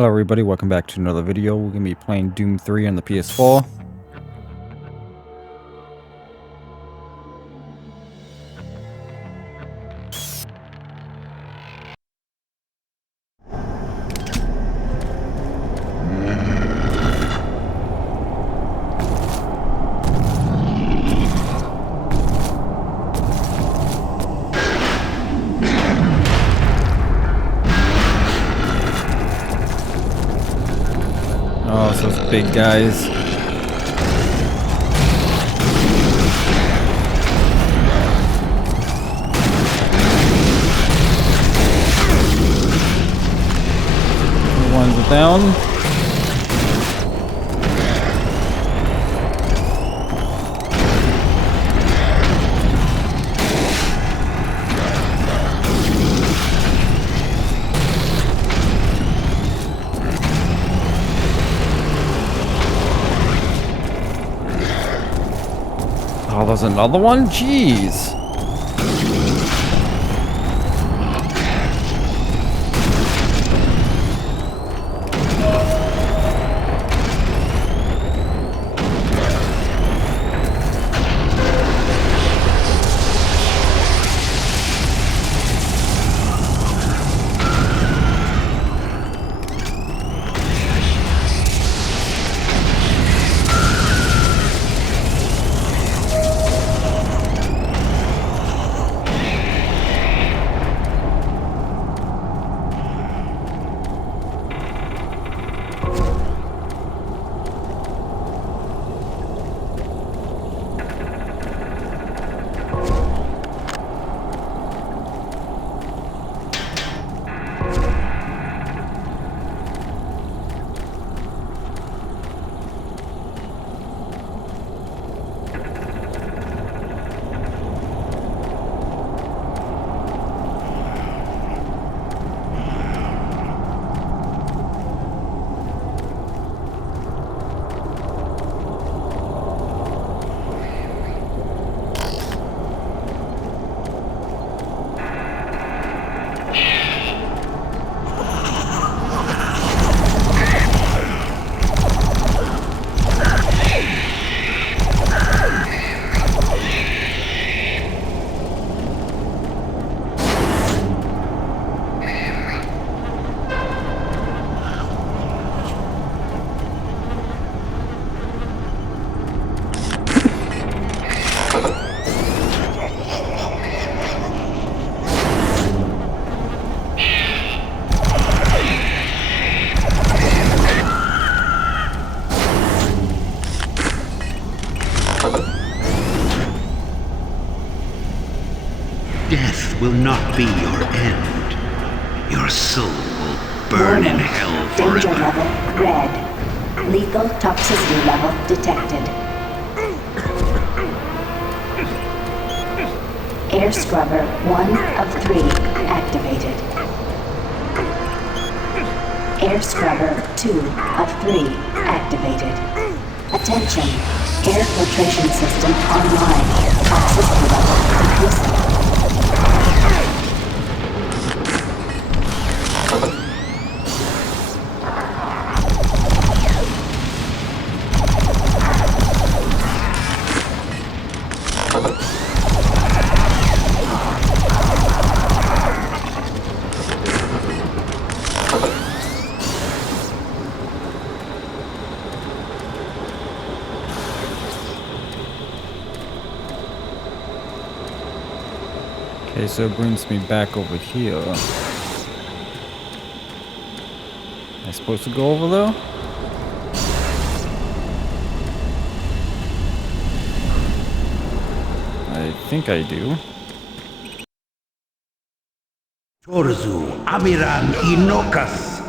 Hello everybody, welcome back to another video. We're going to be playing Doom 3 on the PS4. Oh, it's those big guys. The ones are down. Oh, there's another one? Jeez. Death will not be your end. Your soul will burn in hell Danger forever. level red. Lethal toxicity level detected. Air scrubber 1 of 3 activated. Air scrubber 2 of 3 activated. Attention. Air filtration system online. Toxicity level increasing. Okay, so it brings me back over here. Am I supposed to go over there? I think I do. Torzu Amiran Inokas.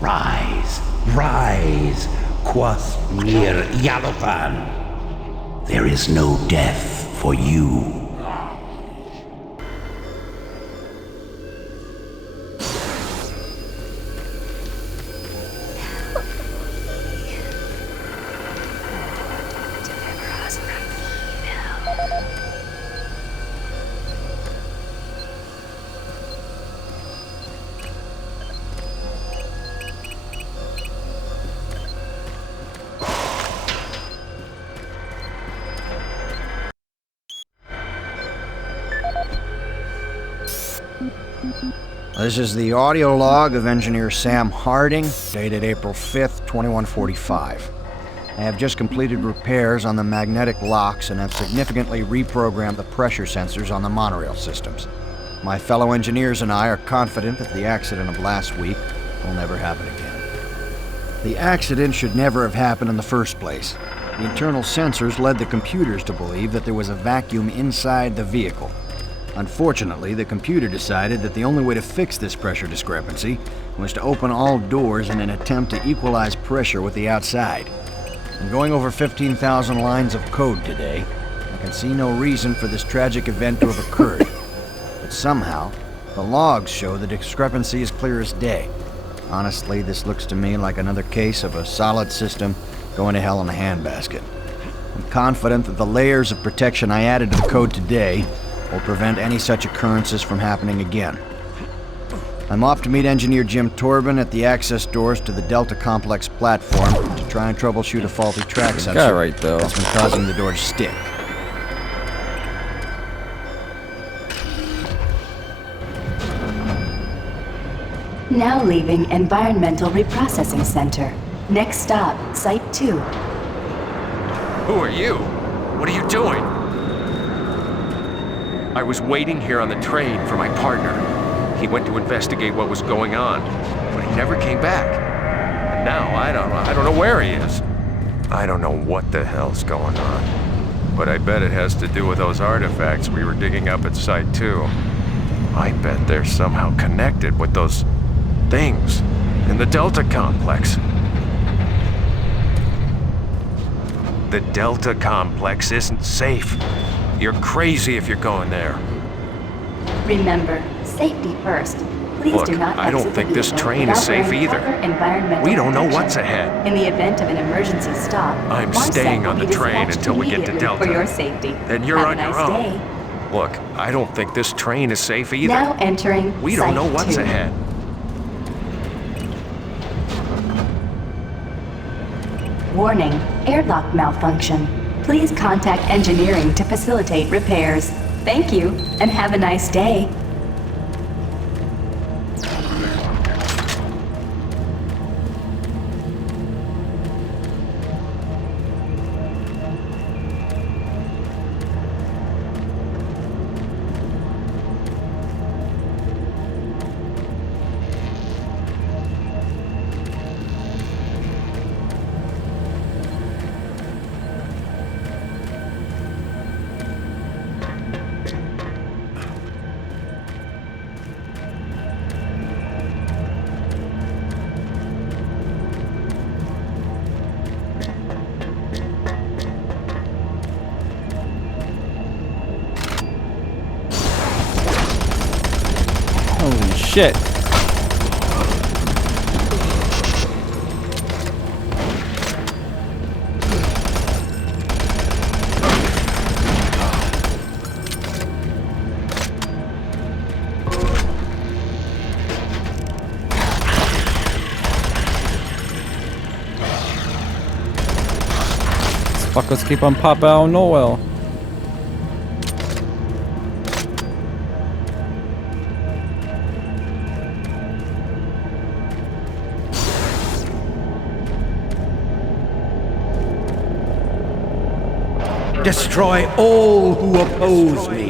Rise, rise, Quas Mir Yalofan. There is no death for you. This is the audio log of engineer Sam Harding, dated April 5th, 2145. I have just completed repairs on the magnetic locks and have significantly reprogrammed the pressure sensors on the monorail systems. My fellow engineers and I are confident that the accident of last week will never happen again. The accident should never have happened in the first place. The internal sensors led the computers to believe that there was a vacuum inside the vehicle. Unfortunately, the computer decided that the only way to fix this pressure discrepancy was to open all doors in an attempt to equalize pressure with the outside. In going over 15,000 lines of code today, I can see no reason for this tragic event to have occurred. But somehow, the logs show the discrepancy is clear as day. Honestly, this looks to me like another case of a solid system going to hell in a handbasket. I'm confident that the layers of protection I added to the code today will prevent any such occurrences from happening again. I'm off to meet Engineer Jim Torben at the access doors to the Delta Complex platform to try and troubleshoot a faulty track sensor Guy right though. that's been causing the door to stick. Now leaving Environmental Reprocessing Center. Next stop, Site 2. Who are you? What are you doing? I was waiting here on the train for my partner. He went to investigate what was going on, but he never came back. And now I don't know where he is. I don't know what the hell's going on. But I bet it has to do with those artifacts we were digging up at Site 2. I bet they're somehow connected with those things in the Delta Complex. The Delta Complex isn't safe. You're crazy if you're going there. Remember, safety first. Please Look, do not I don't exit think the this vehicle train is without safe wearing either. proper environmental We don't know protection. what's ahead. In the event of an emergency stop, I'm one staying set on will the be train dispatched until we get to immediately Delta. For your safety. Then you're Have on a your nice own. day. Look, I don't think this train is safe either. Now entering We don't Site know what's 2. ahead. Warning, airlock malfunction. Please contact engineering to facilitate repairs. Thank you, and have a nice day. Holy shit. These fuckers keep on popping out of nowhere. Destroy all who oppose me.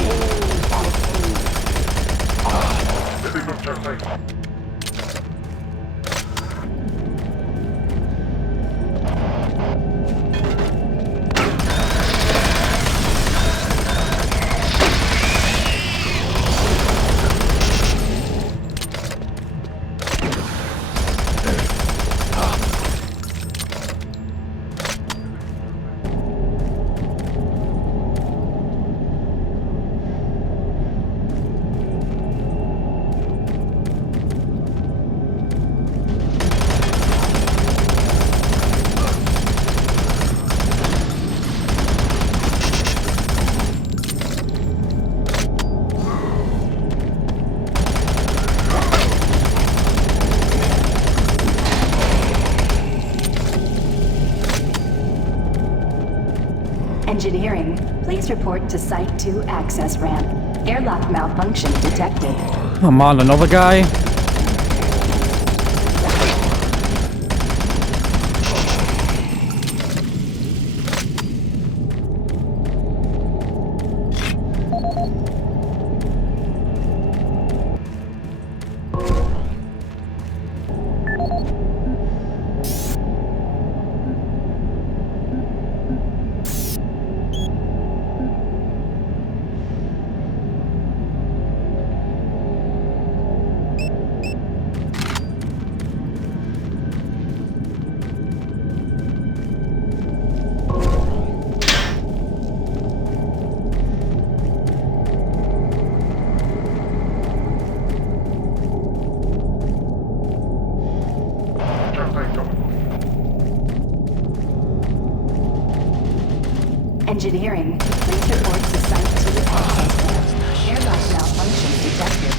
Engineering, please report to Site 2 access ramp. Airlock malfunction detected. I'm on another guy. Engineering, please report to Site 2 access ramp. Airlock malfunction detected.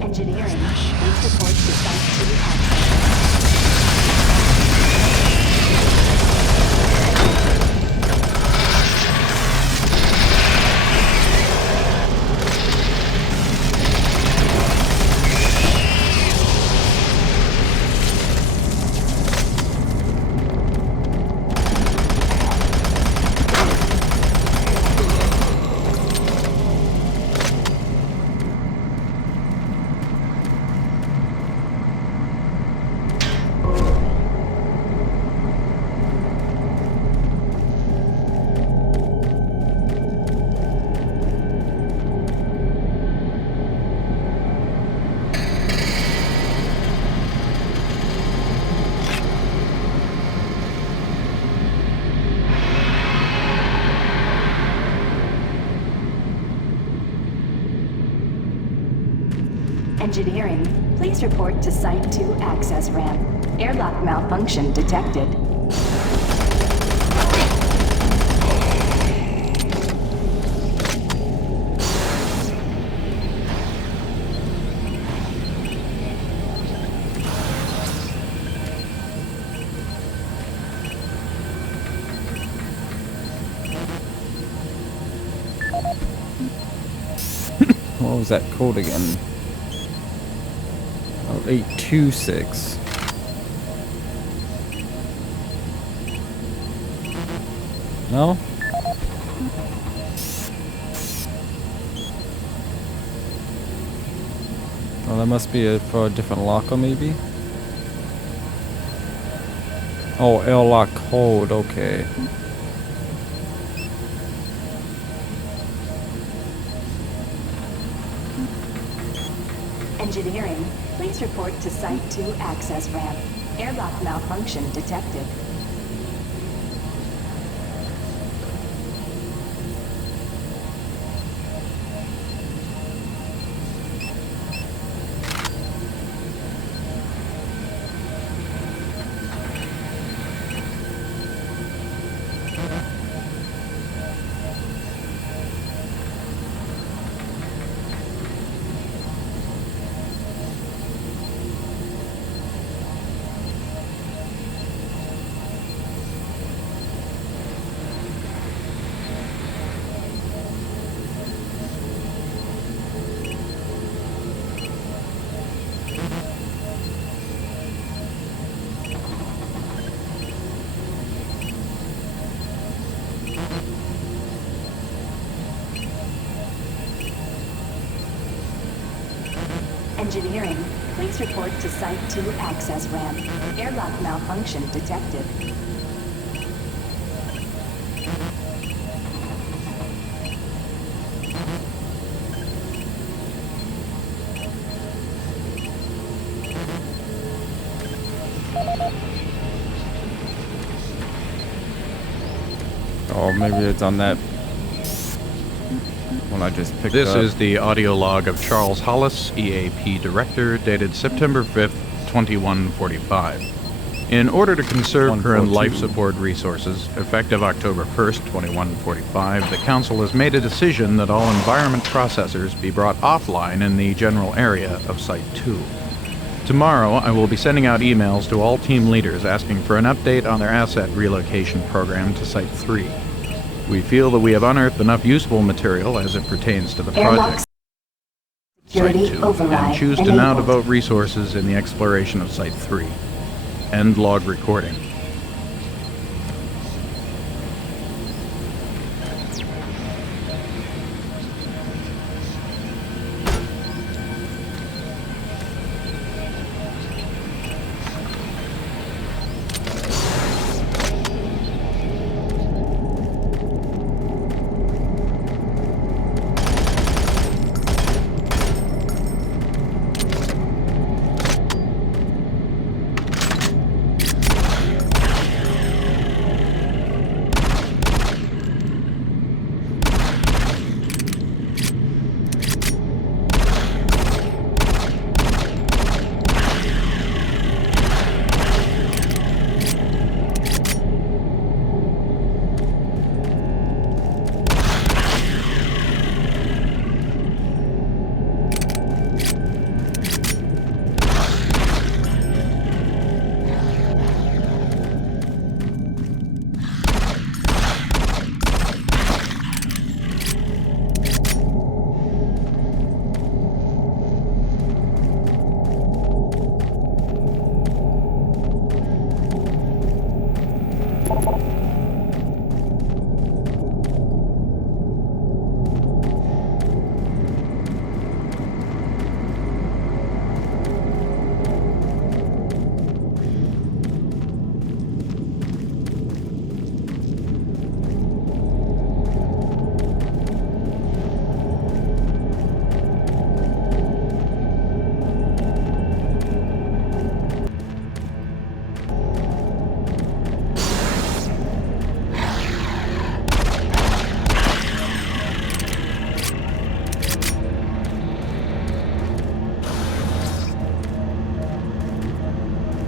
Engineering, please report to Site 2 access. Engineering, please report to Site 2 access ramp. Airlock malfunction detected. What was that code again? Oh, 826. No? Oh, that must be for a different locker, maybe? Oh, airlock code, okay. Engineering, please report to Site 2 access ramp. Airlock malfunction detected. Engineering, please report to Site 2 access ramp. Airlock malfunction detected. Oh maybe it's on that one I just picked This up. is the audio log of Charles Hollis, EAP Director, dated September 5th, 2145. In order to conserve current 142. life support resources, effective October 1st, 2145, the Council has made a decision that all environment processors be brought offline in the general area of Site 2. Tomorrow, I will be sending out emails to all team leaders asking for an update on their asset relocation program to Site 3. We feel that we have unearthed enough useful material as it pertains to the Airlock project, security Site 2, override and choose to now enabled. devote resources in the exploration of Site 3. End log recording.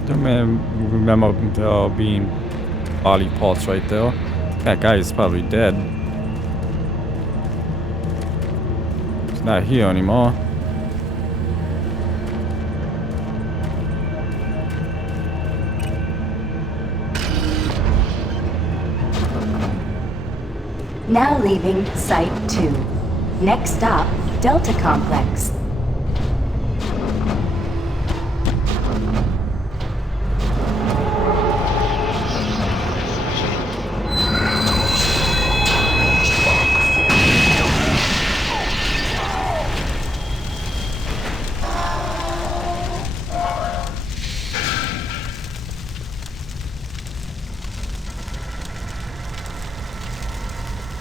Don't remember there being body parts right there. That guy is probably dead. He's not here anymore. Now leaving Site 2. Next stop, Delta Complex.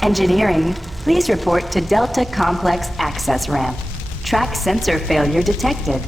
Engineering, please report to Delta Complex access ramp. Track sensor failure detected.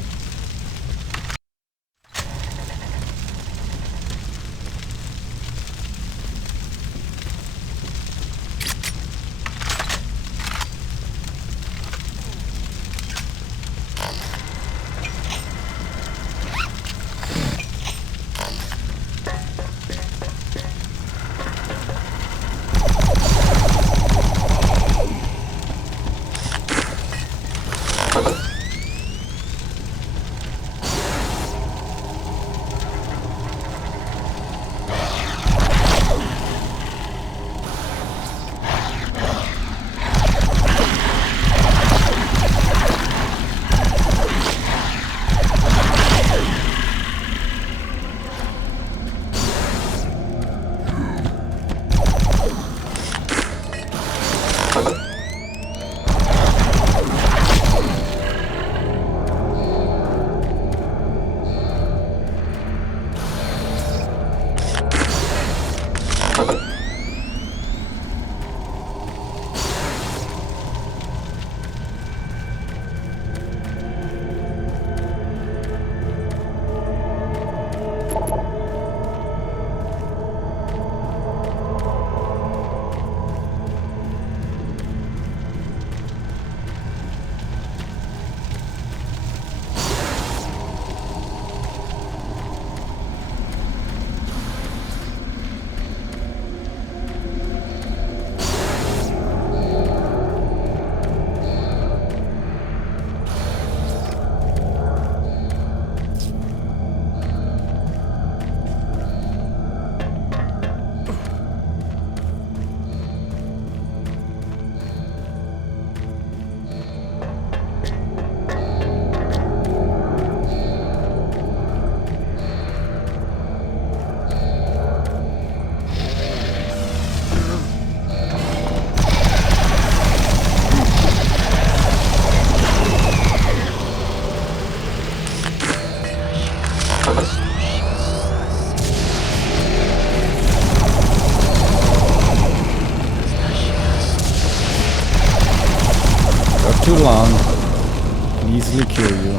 too long, can easily kill you.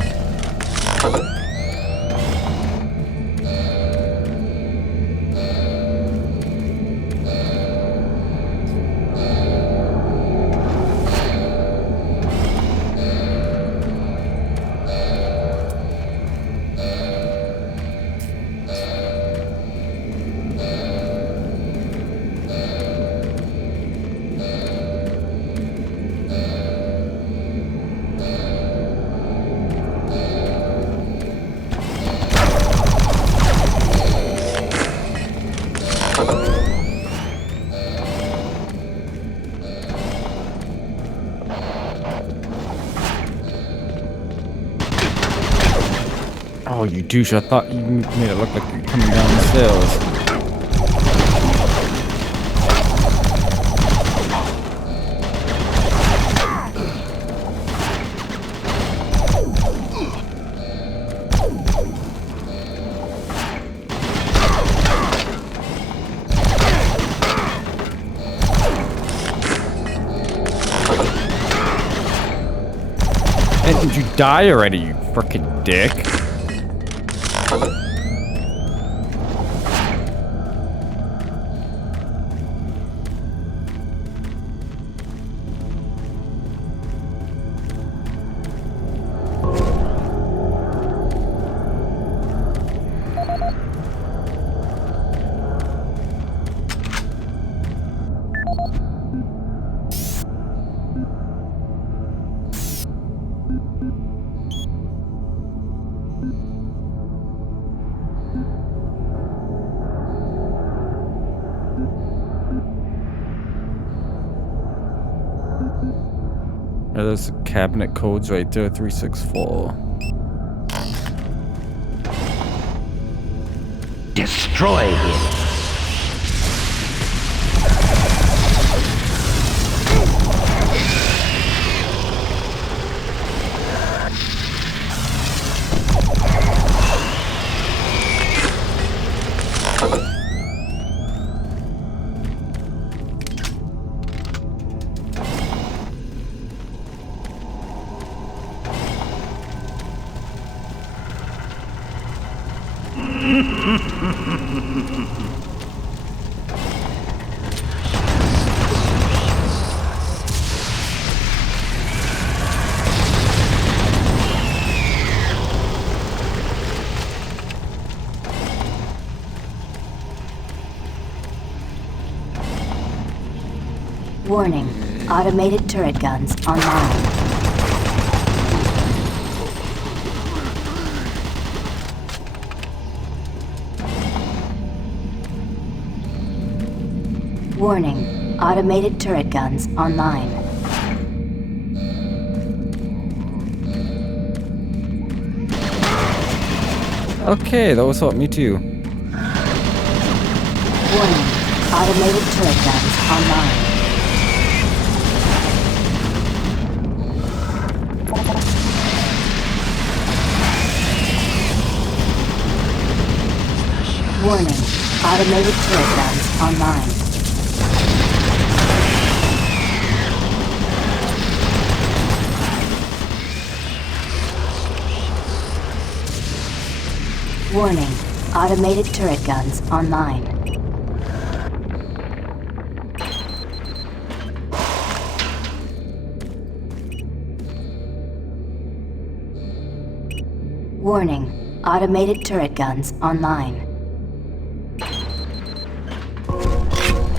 Oh, you douche. I thought you made it look like you're coming down the stairs. And did you die already, you frickin' dick? There's cabinet codes right there, 364. Destroy him. Warning. Automated turret guns online. Warning. Automated turret guns online. Okay, that was what, me too. Warning. Automated turret guns online. Warning. Automated turret guns online. Warning. Automated turret guns online. Warning. Automated turret guns online.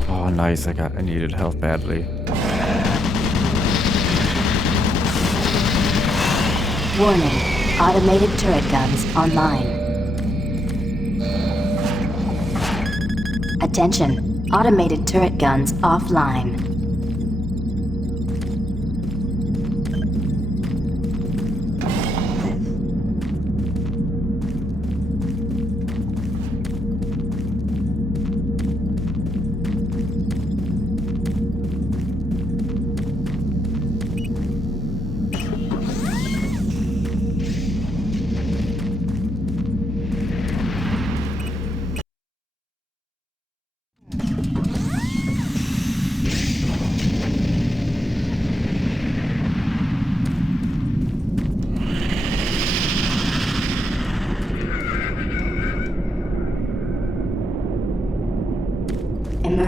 Oh, nice. I needed health badly. Warning. Automated turret guns online. Attention. Automated turret guns offline.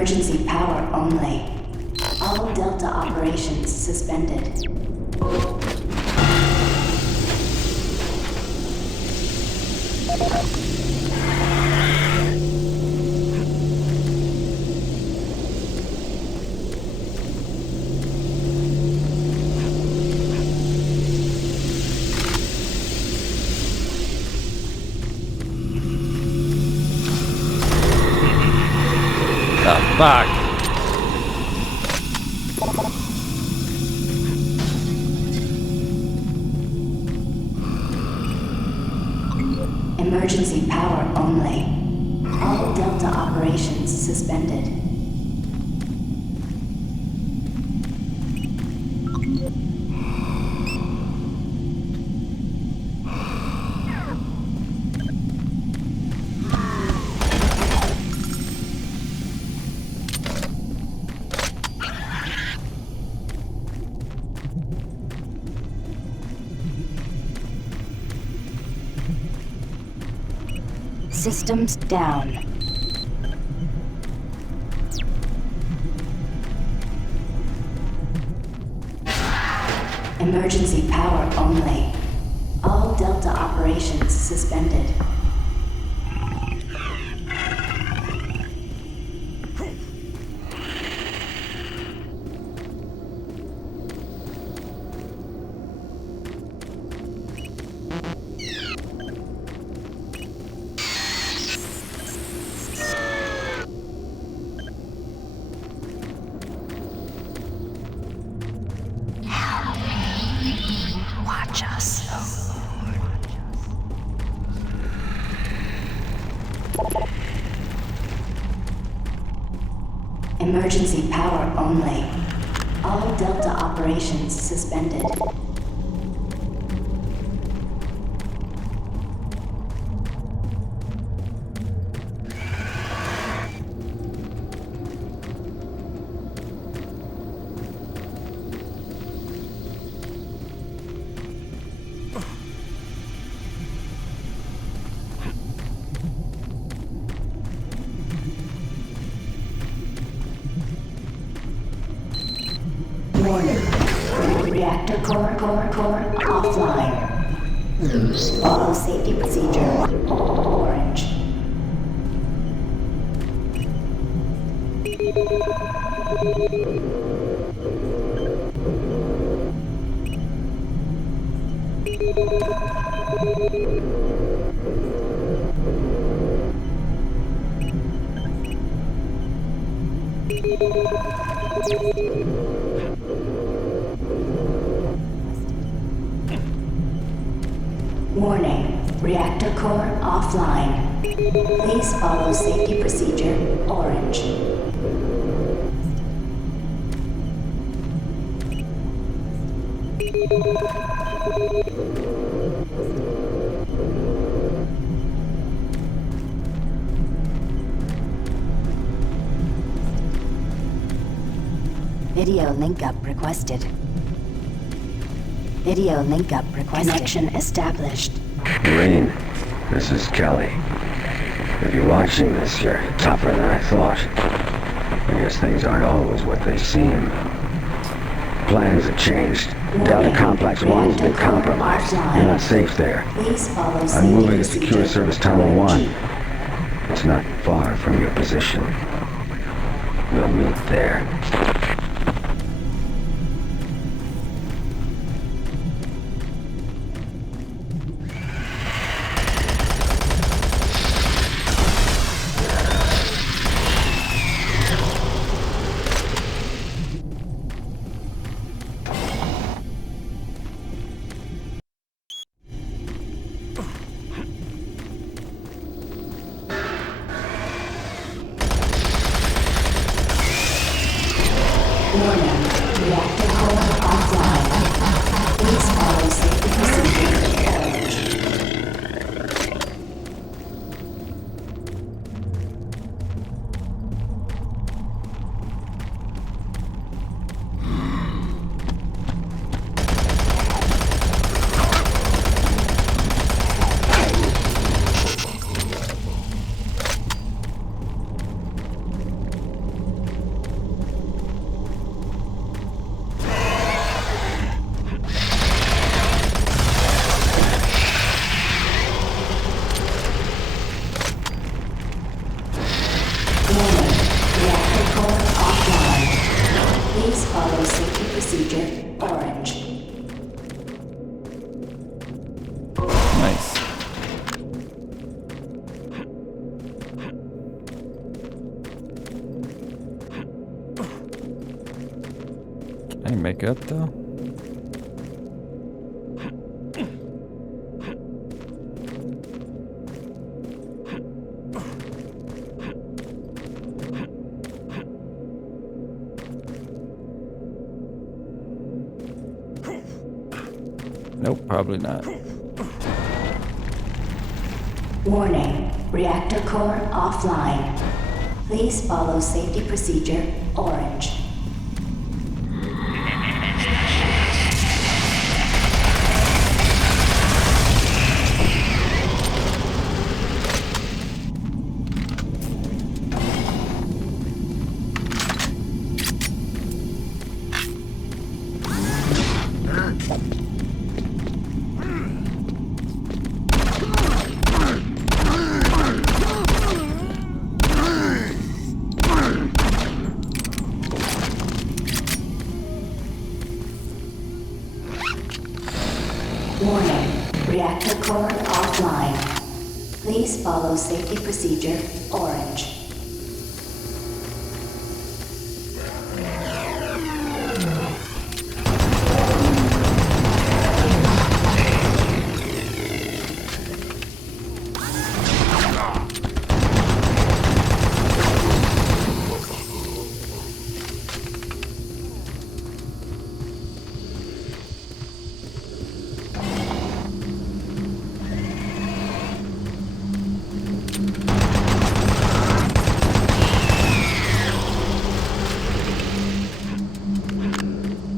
Emergency power only. All Delta operations suspended. Fuck. Emergency power only. All Delta operations suspended. Systems down. Emergency power only. All Delta operations suspended. Watch us. Emergency power only. All Delta operations suspended. Warning. Reactor core offline. Follow safety procedure. Orange. Warning. Reactor core offline. Please follow safety procedure. Orange. Video link up requested. Video link up requested. Connection established. Rain, this is Kelly. If you're watching this, you're tougher than I thought. I guess things aren't always what they seem. Plans have changed. Delta Complex 1's been compromised. You're not safe there. Please follow I'm safety moving to procedure. Secure Service Tower 1. It's not far from your position. We'll meet there. Warning. Reactor core offline. Please follow safety procedure. Orange. follow safety procedure orange. Nice. Can I make it though? Nope, probably not. Warning, reactor core offline. Please follow safety procedure orange. Warning, reactor core offline. Please follow safety procedure orange.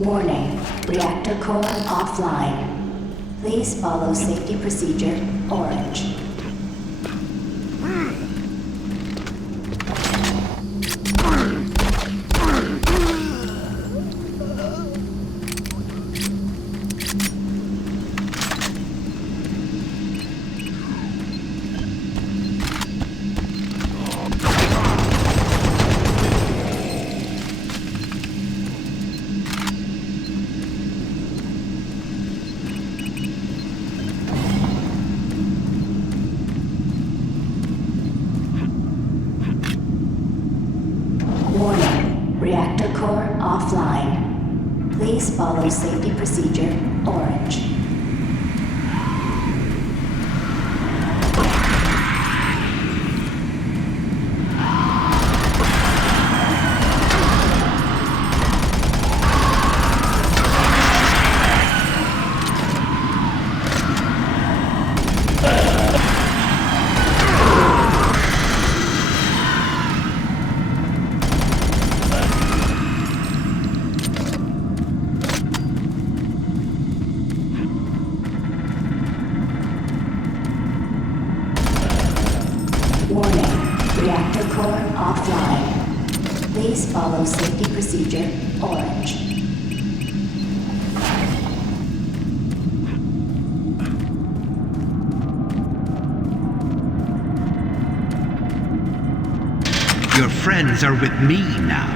Warning, reactor core offline. Please follow safety procedure orange. Warning, reactor core offline. Please follow safety procedure orange. Warning, reactor core offline. Please follow safety procedure orange. Your friends are with me now.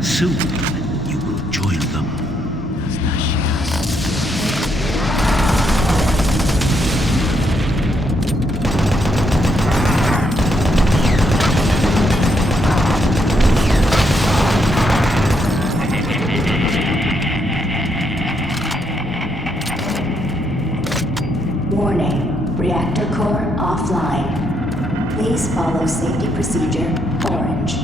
Soon, you will join them. Warning, reactor core offline. Please follow safety procedure orange.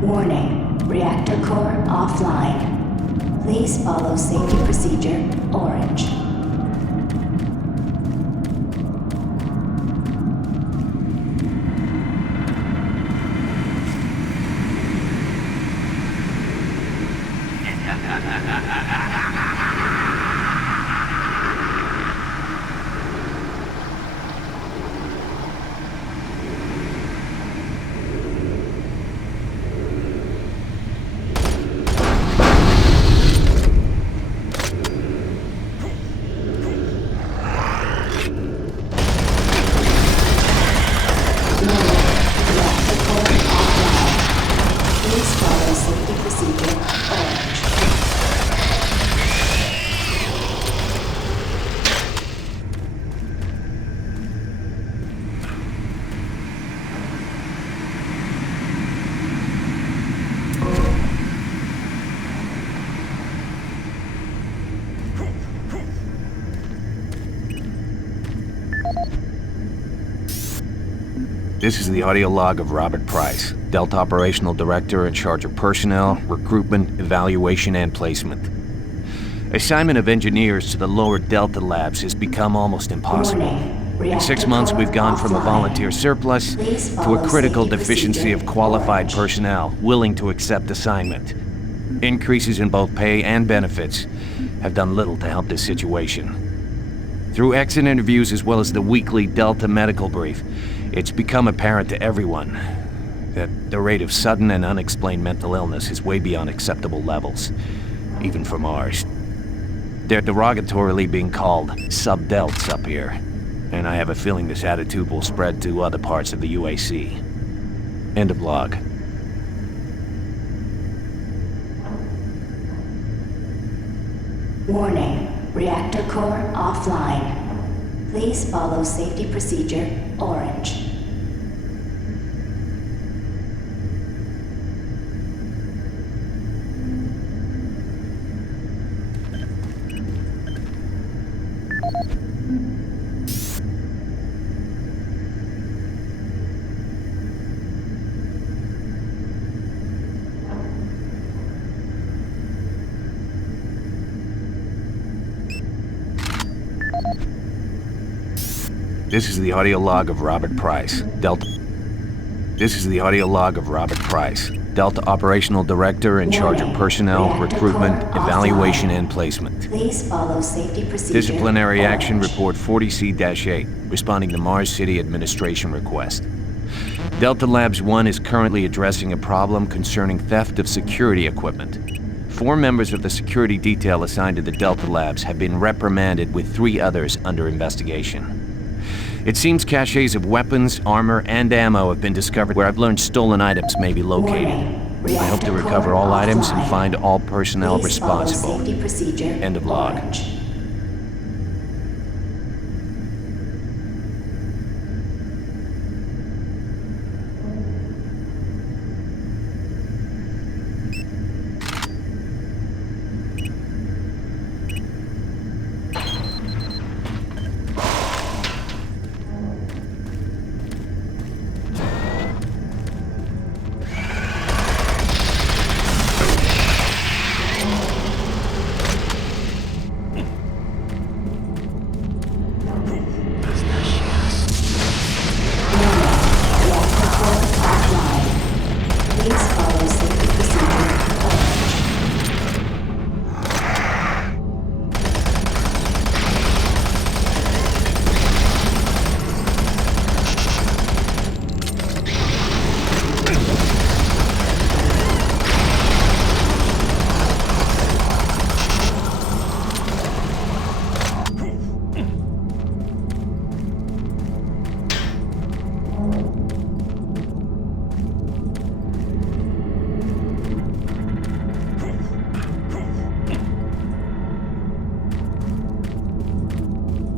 Warning, reactor core offline. Please follow safety procedure orange. This is the audio log of Robert Price, Delta Operational Director in charge of personnel, recruitment, evaluation, and placement. Assignment of engineers to the lower Delta labs has become almost impossible. In 6 months, we've gone from a volunteer surplus to a critical deficiency of qualified personnel willing to accept assignment. Increases in both pay and benefits have done little to help this situation. Through exit interviews as well as the weekly Delta medical brief, it's become apparent to everyone that the rate of sudden and unexplained mental illness is way beyond acceptable levels, even from ours. They're derogatorily being called sub-delts up here, and I have a feeling this attitude will spread to other parts of the UAC. End of log. Warning, reactor core offline. Please follow safety procedure orange. This is the audio log of Robert Price, Delta. This is the audio log of Robert Price, Delta Operational Director in charge of personnel, recruitment, evaluation, and placement. Please follow safety procedure Disciplinary Action orange. Report 40C-8, responding to Mars City Administration request. Delta Labs 1 is currently addressing a problem concerning theft of security equipment. 4 members of the security detail assigned to the Delta Labs have been reprimanded with 3 others under investigation. It seems caches of weapons, armor, and ammo have been discovered where I've learned stolen items may be located. I hope to recover all items and find all personnel responsible. End of log.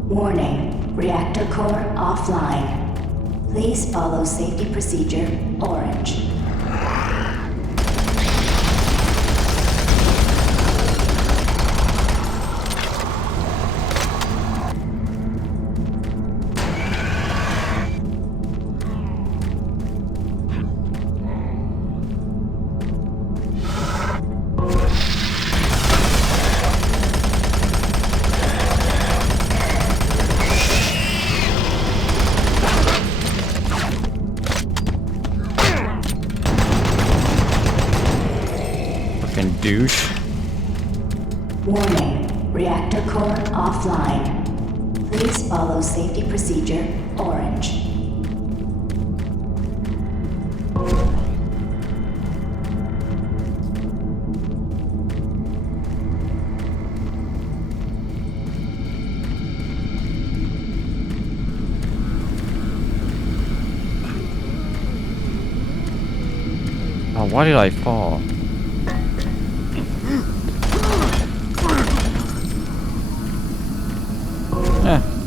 Warning, reactor core offline. Please follow safety procedure orange. Douche. Warning, reactor core offline. Please follow safety procedure orange. Oh, why did I fall?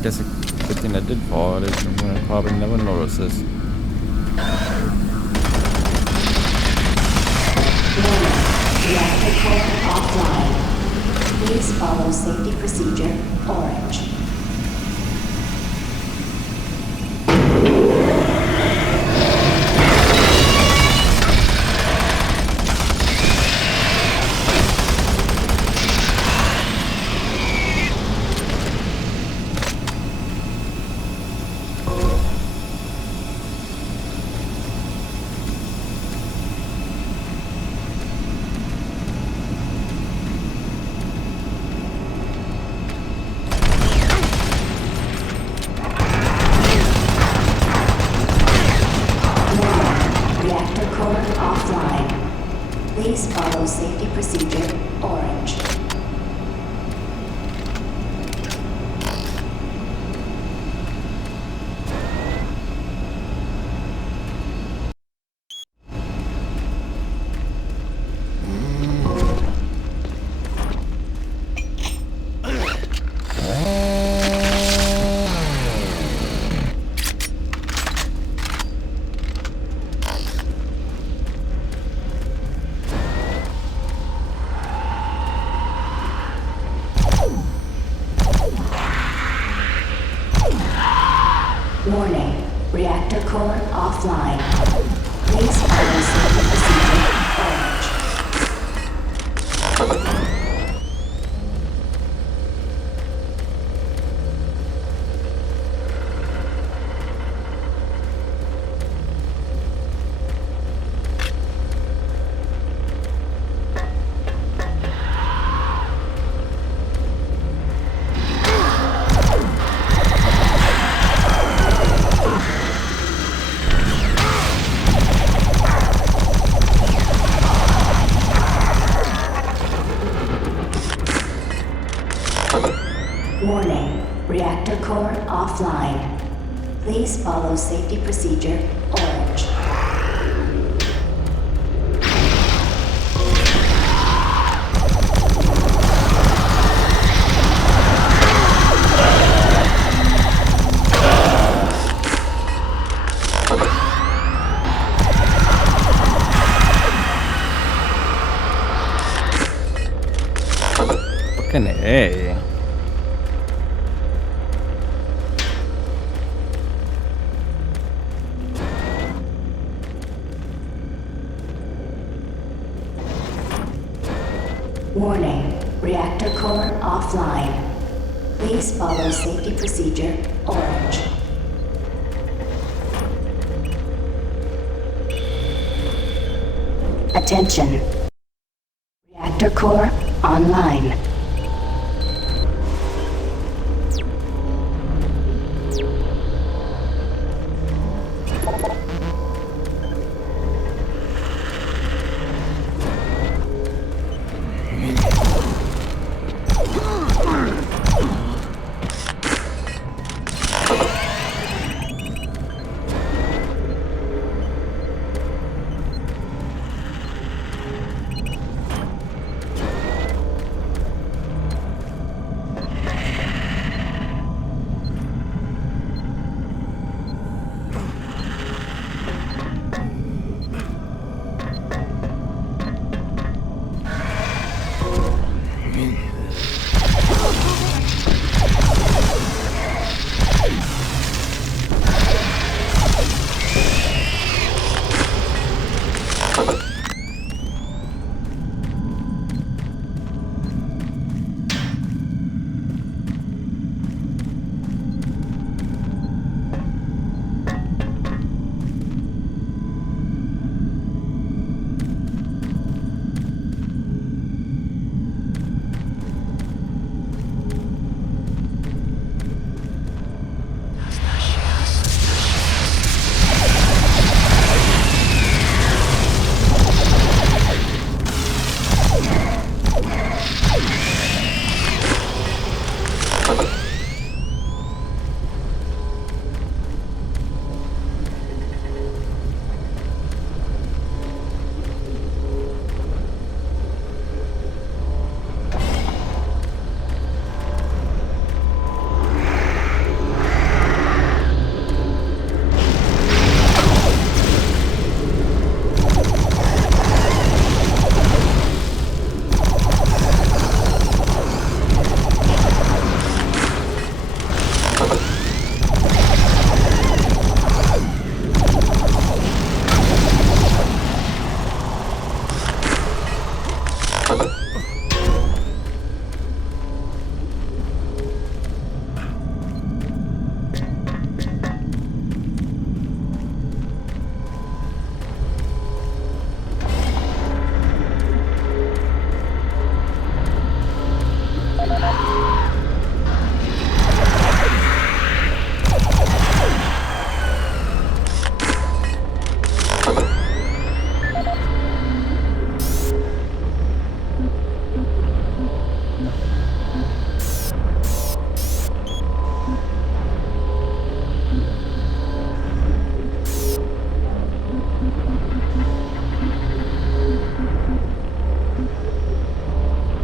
Guess a good thing I did fall. I'm gonna probably never notice this. Reactor core offline. Please follow safety procedure orange. core offline. Please follow safety procedure orange. Warning, reactor core offline. Please follow safety procedure orange. Warning, reactor core offline. Please follow safety procedure orange. Fucking A. Warning, reactor core offline. Please follow safety procedure orange. Attention. Reactor core online.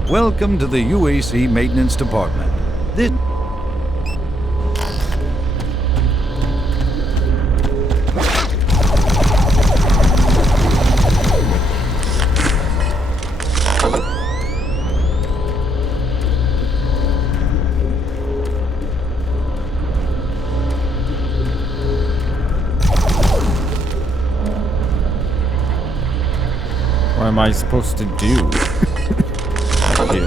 Welcome to the UAC Maintenance Department. This... What am I supposed to do? Okay,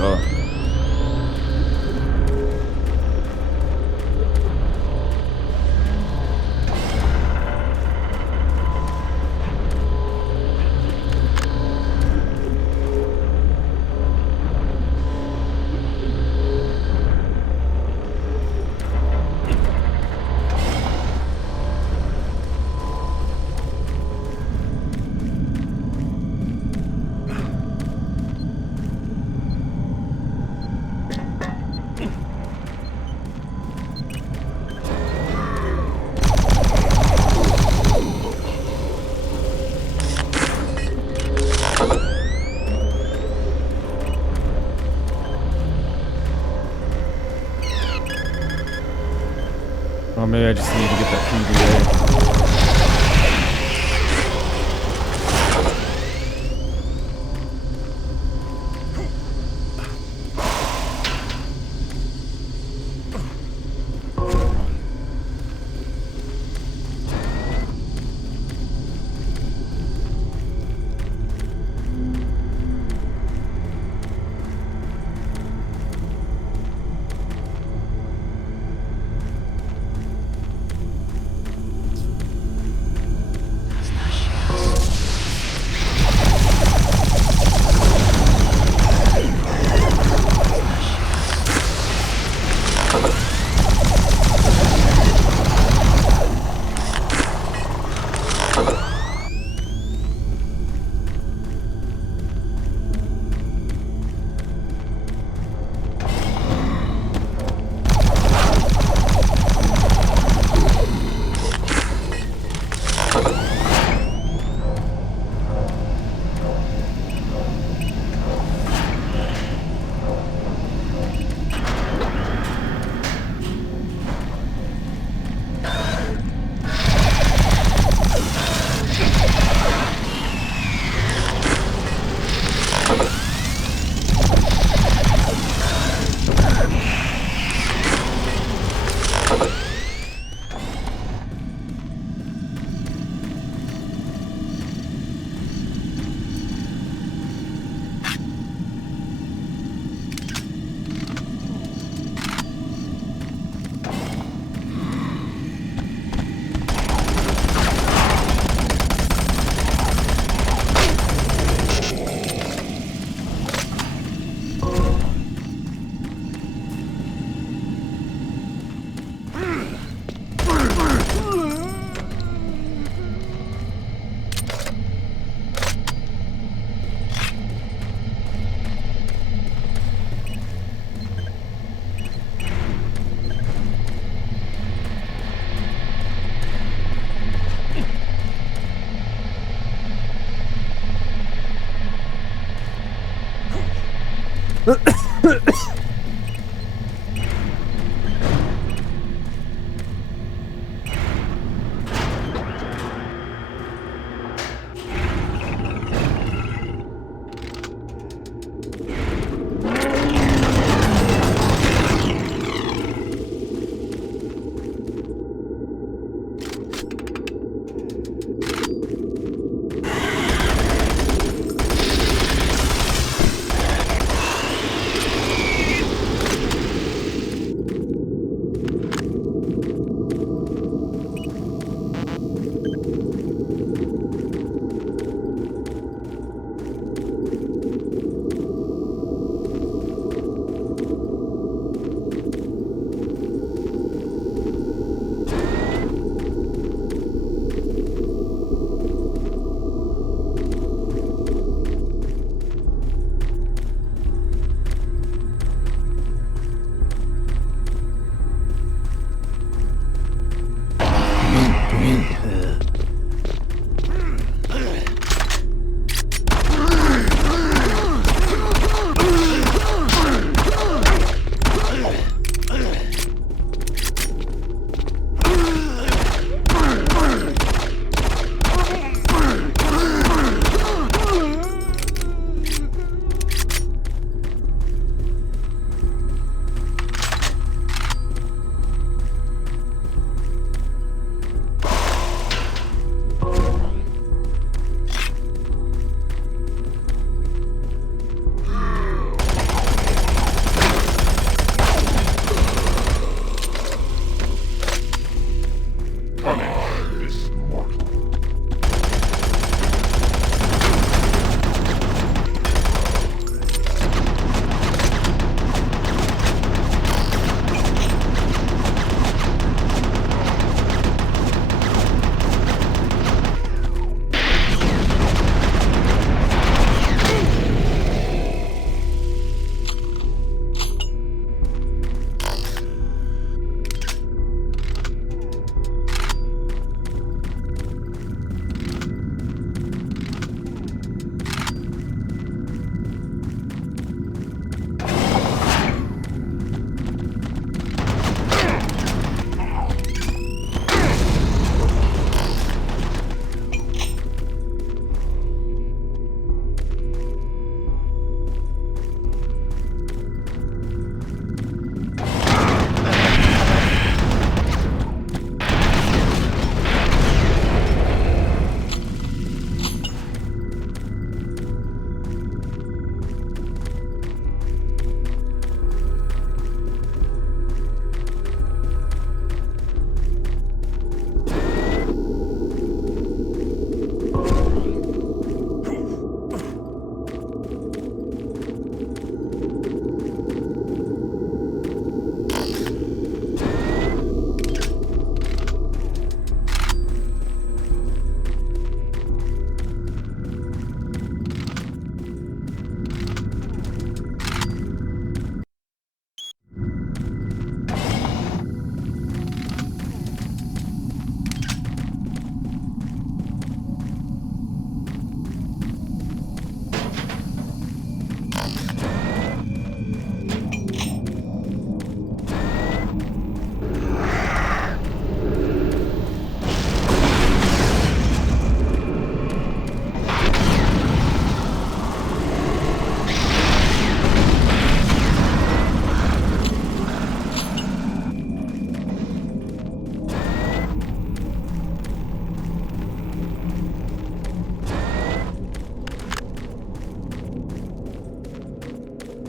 Or maybe I just need to get that PDA.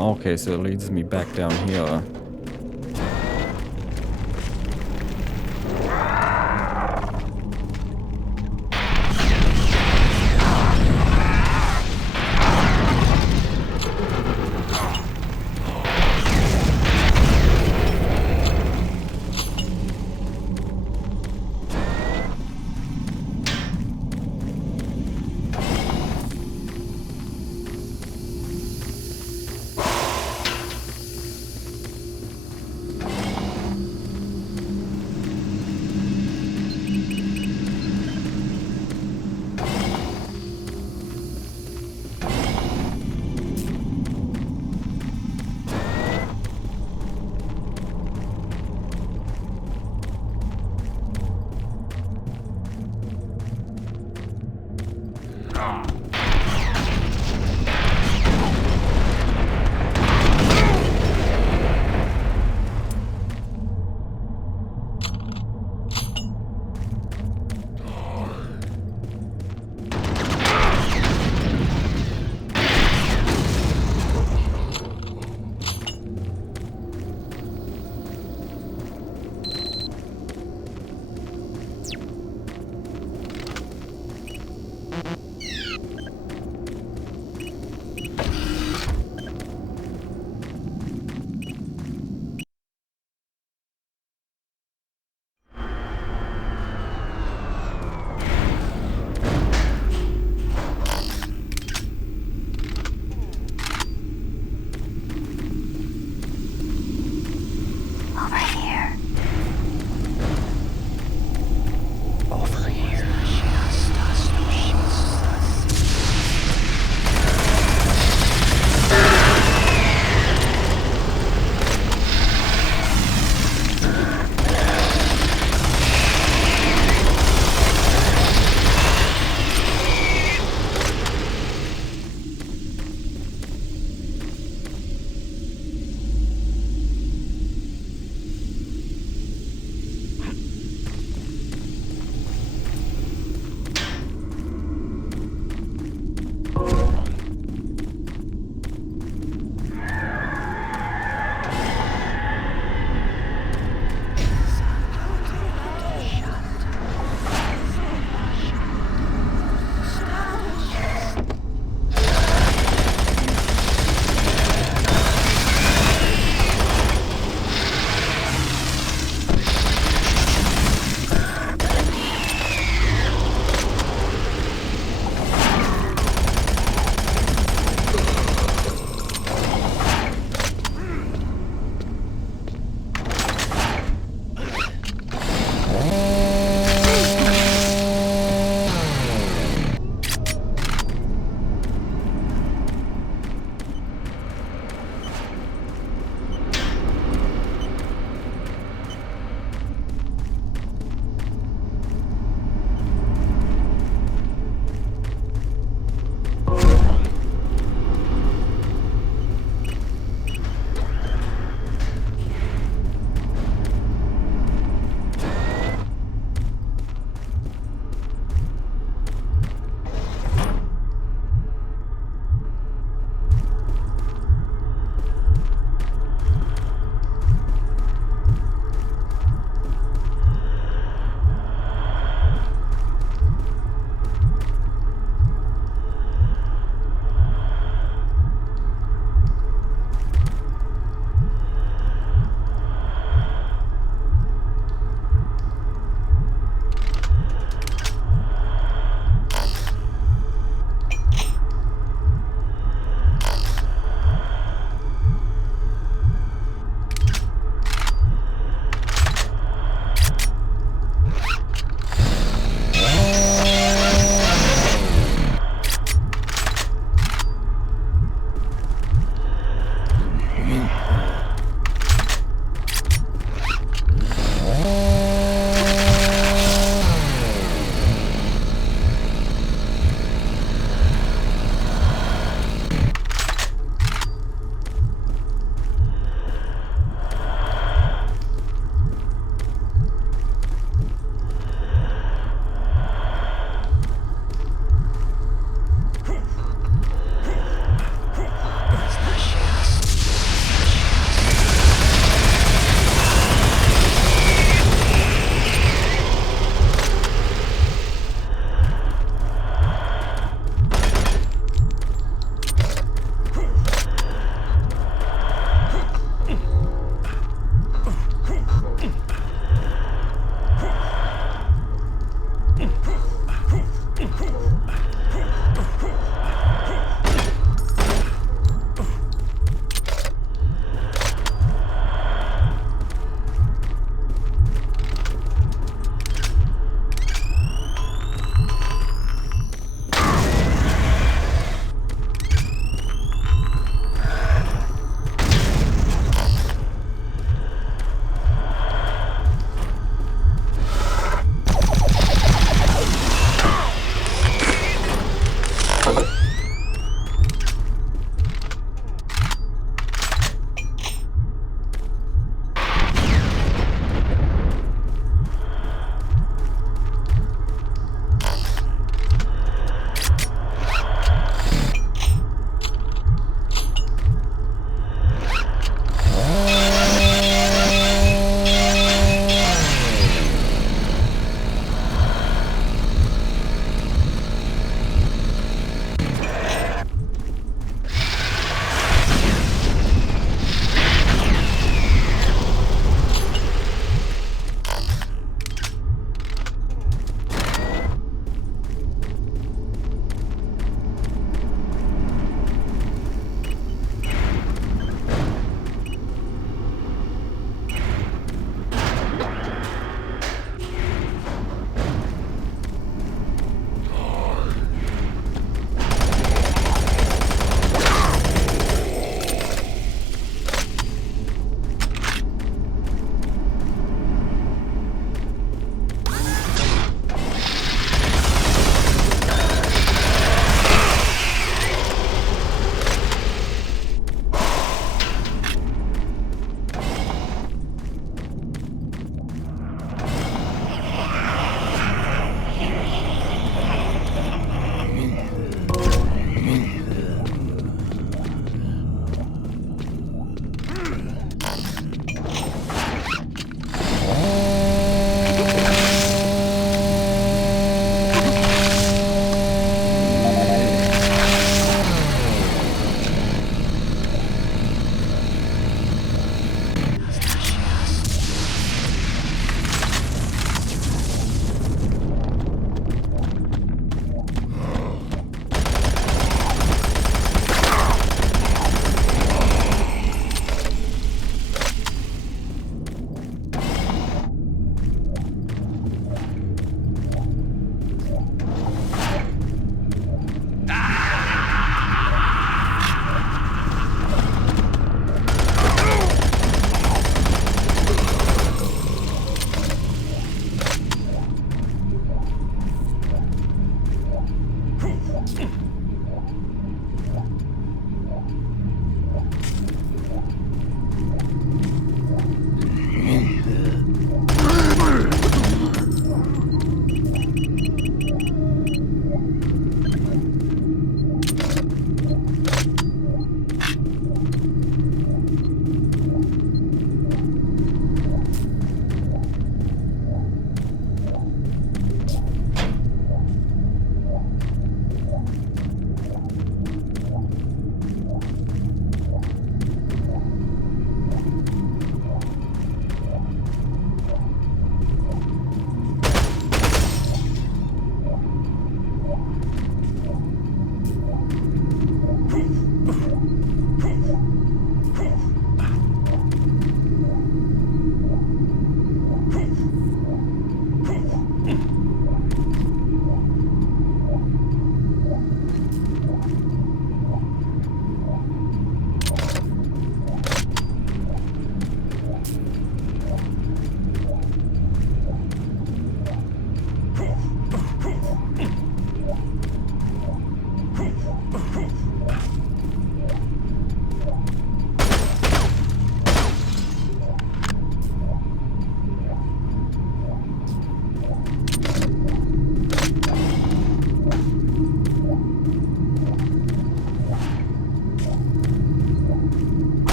Okay, so it leads me back down here.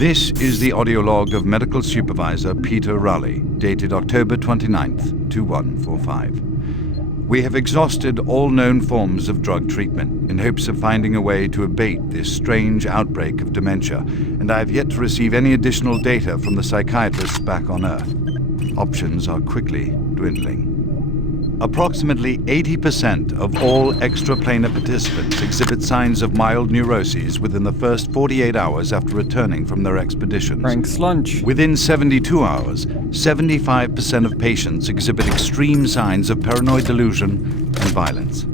This is the audio log of Medical Supervisor Peter Raleigh, dated October 29th, 2145. We have exhausted all known forms of drug treatment in hopes of finding a way to abate this strange outbreak of dementia, and I have yet to receive any additional data from the psychiatrists back on Earth. Options are quickly dwindling. Approximately 80% of all extraplanar participants exhibit signs of mild neuroses within the first 48 hours after returning from their expeditions. Frank's lunch. Within 72 hours, 75% of patients exhibit extreme signs of paranoid delusion and violence.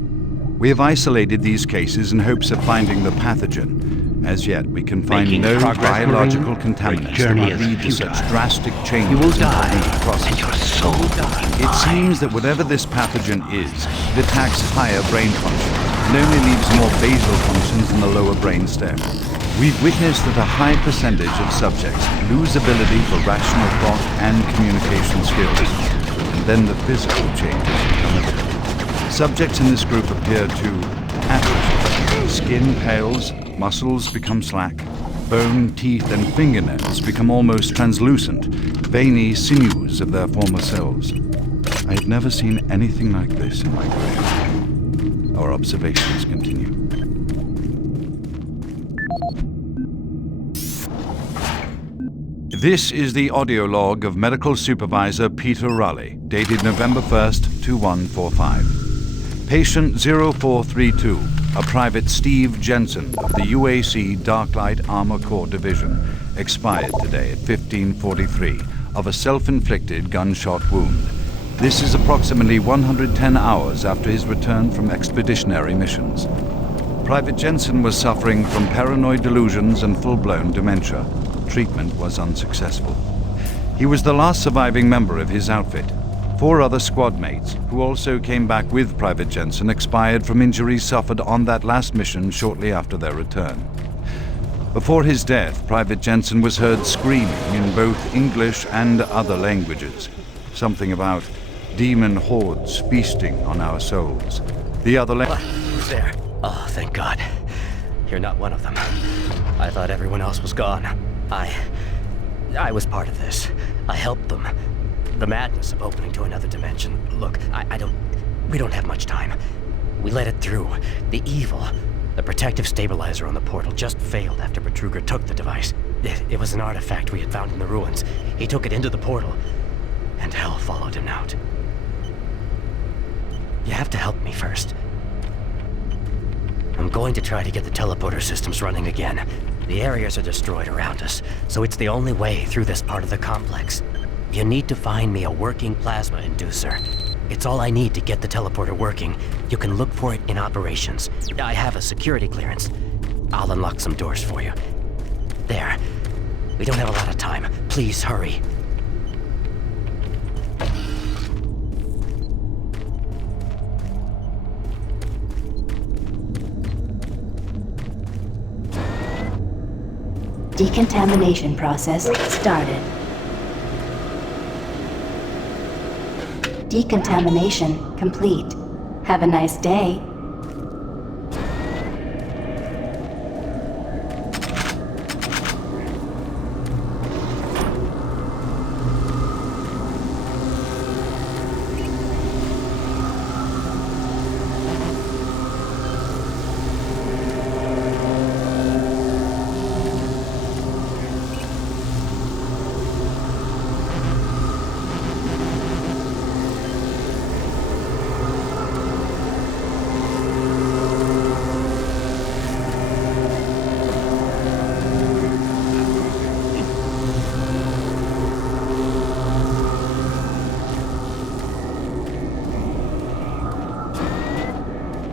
We have isolated these cases in hopes of finding the pathogen. As yet, we can find Making no progress, biological Marine. contaminants Your that journey would is lead to such futile. drastic changes You will in die, cognitive processes. and your soul will be It mine. seems that whatever this pathogen is, it attacks higher brain functions and only leaves more basal functions in the lower brain stem. We've witnessed that a high percentage of subjects lose ability for rational thought and communication skills, and then the physical changes become evident. Subjects in this group appear to atrophy. Skin pales, muscles become slack, bone, teeth, and fingernails become almost translucent, veiny sinews of their former selves. I have never seen anything like this in my career. Our observations continue. This is the audio log of Medical Supervisor Peter Raleigh, dated November 1st, 2145. Patient 0432, a Private Steve Jensen of the UAC Darklight Armor Corps Division, expired today at 15:43 of a self-inflicted gunshot wound. This is approximately 110 hours after his return from expeditionary missions. Private Jensen was suffering from paranoid delusions and full-blown dementia. Treatment was unsuccessful. He was the last surviving member of his outfit. 4 other squad mates, who also came back with Private Jensen, expired from injuries suffered on that last mission shortly after their return. Before his death, Private Jensen was heard screaming in both English and other languages. Something about demon hordes feasting on our souls. The other Who's there? Oh, thank God. You're not one of them. I thought everyone else was gone. I was part of this. I helped them. The madness of opening to another dimension. Look, we don't have much time. We let it through. The evil, the protective stabilizer on the portal just failed after Betruger took the device. It was an artifact we had found in the ruins. He took it into the portal, and hell followed him out. You have to help me first. I'm going to try to get the teleporter systems running again. The areas are destroyed around us, so it's the only way through this part of the complex. You need to find me a working plasma inducer. It's all I need to get the teleporter working. You can look for it in operations. I have a security clearance. I'll unlock some doors for you. There. We don't have a lot of time. Please hurry. Decontamination process started. Decontamination complete. Have a nice day.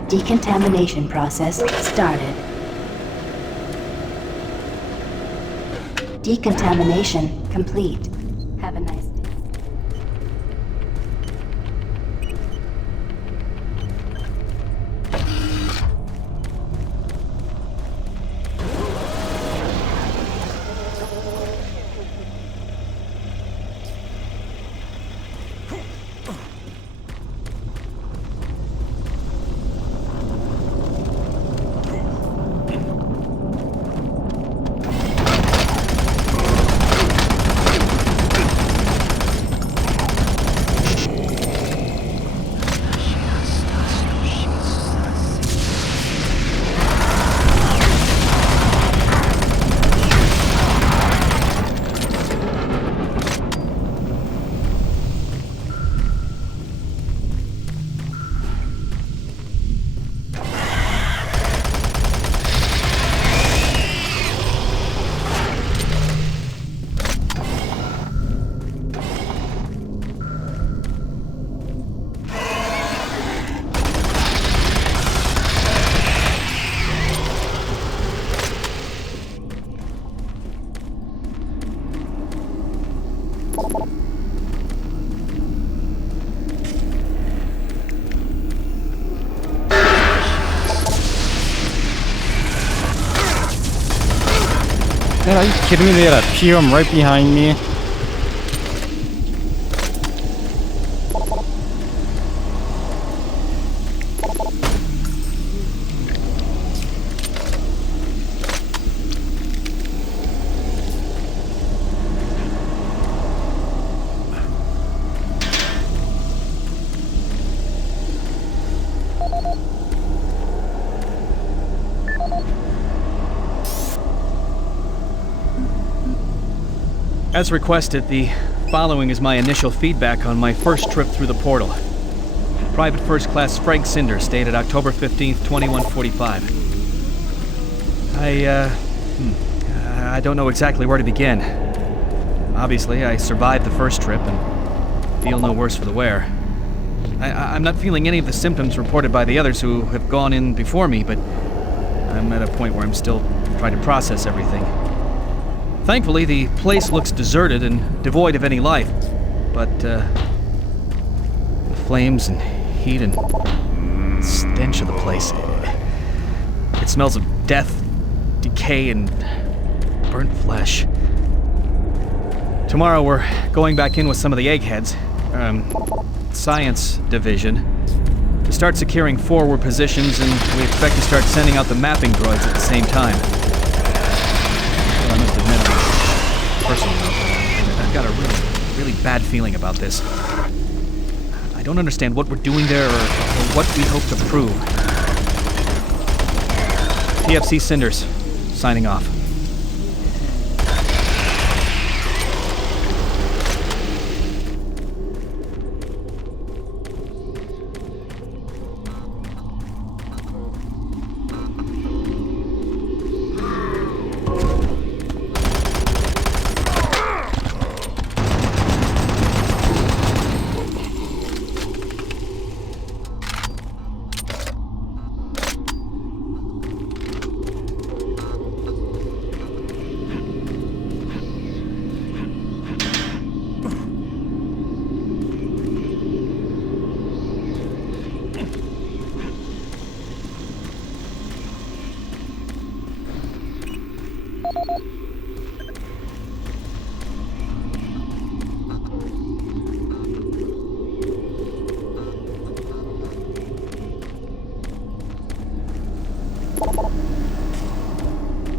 Decontamination process started. Decontamination complete. Have a nice day. Man, are you kidding me? They had a PM right behind me. As requested, the following is my initial feedback on my first trip through the portal. Private First Class Frank Cinders, dated October 15th, 2145. I don't know exactly where to begin. Obviously, I survived the first trip and feel no worse for the wear. I'm not feeling any of the symptoms reported by the others who have gone in before me, but I'm at a point where I'm still trying to process everything. Thankfully, the place looks deserted and devoid of any life, but the flames and heat and stench of the place, it smells of death, decay, and burnt flesh. Tomorrow we're going back in with some of the eggheads, science division, to start securing forward positions, and we expect to start sending out the mapping droids at the same time. I must admit, on a personal note, I've got a really bad feeling about this. I don't understand what we're doing there or what we hope to prove. PFC Cinders, signing off.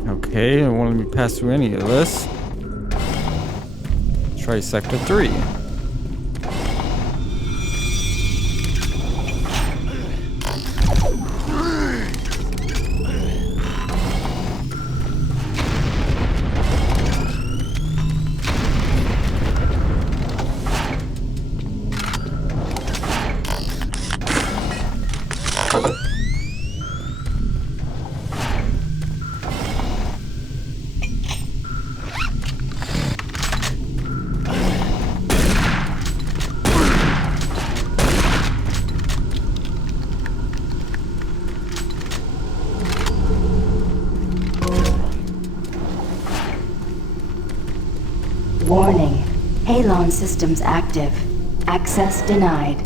Okay, I won't let me pass through any of this. Try Sector 3. Warning. Halon systems active. Access denied.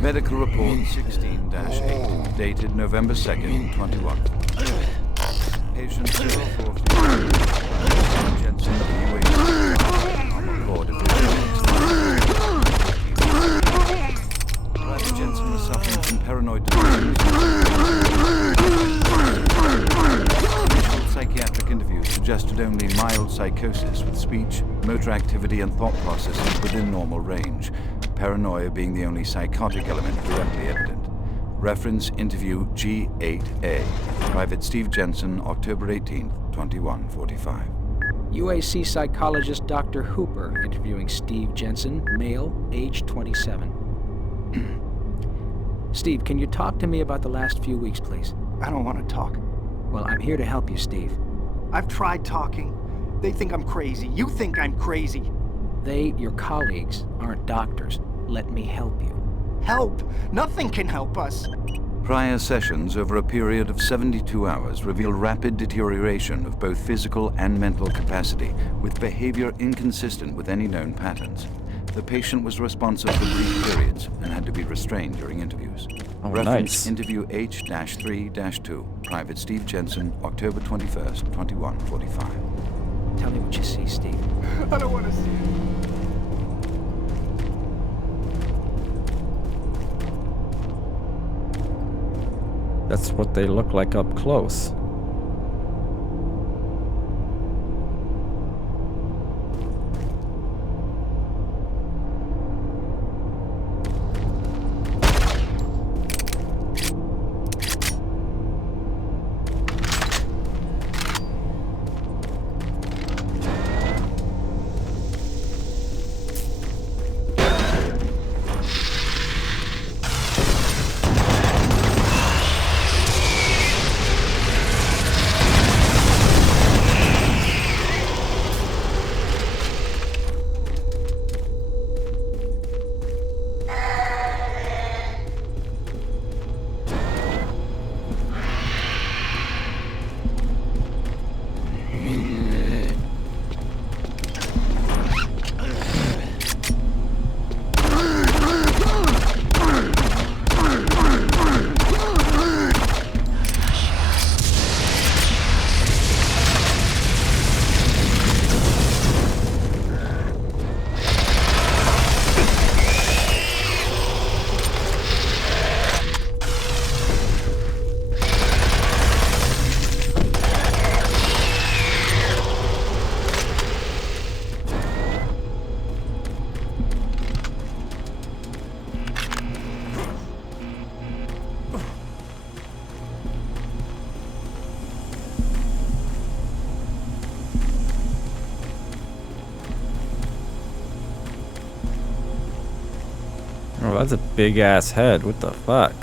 Medical report 16-8, dated November 2nd, 21. Patient 043 Jensen of the UAE Armored Corps Division. Private Jensen was suffering from paranoid delusions. Initial psychiatric interviews suggested only mild psychosis with speech, motor activity, and thought processes within normal range, paranoia being the only psychotic element directly evident. Reference interview G8A. Private Steve Jensen, October 18th, 2145. UAC psychologist Dr. Hooper interviewing Steve Jensen, male, age 27. Steve, can you talk to me about the last few weeks, please? I don't want to talk. Well, I'm here to help you, Steve. I've tried talking. They think I'm crazy. You think I'm crazy. They, your colleagues, aren't doctors. Let me help you. Help! Nothing can help us. Prior sessions over a period of 72 hours reveal rapid deterioration of both physical and mental capacity, with behavior inconsistent with any known patterns. The patient was responsive for brief periods and had to be restrained during interviews. Oh, Reference nice. interview H-3-2, Private Steve Jensen, October 21st, 2145. Tell me what you see, Steve. I don't want to see it. That's what they look like up close. Oh, that's a big ass head. What the fuck?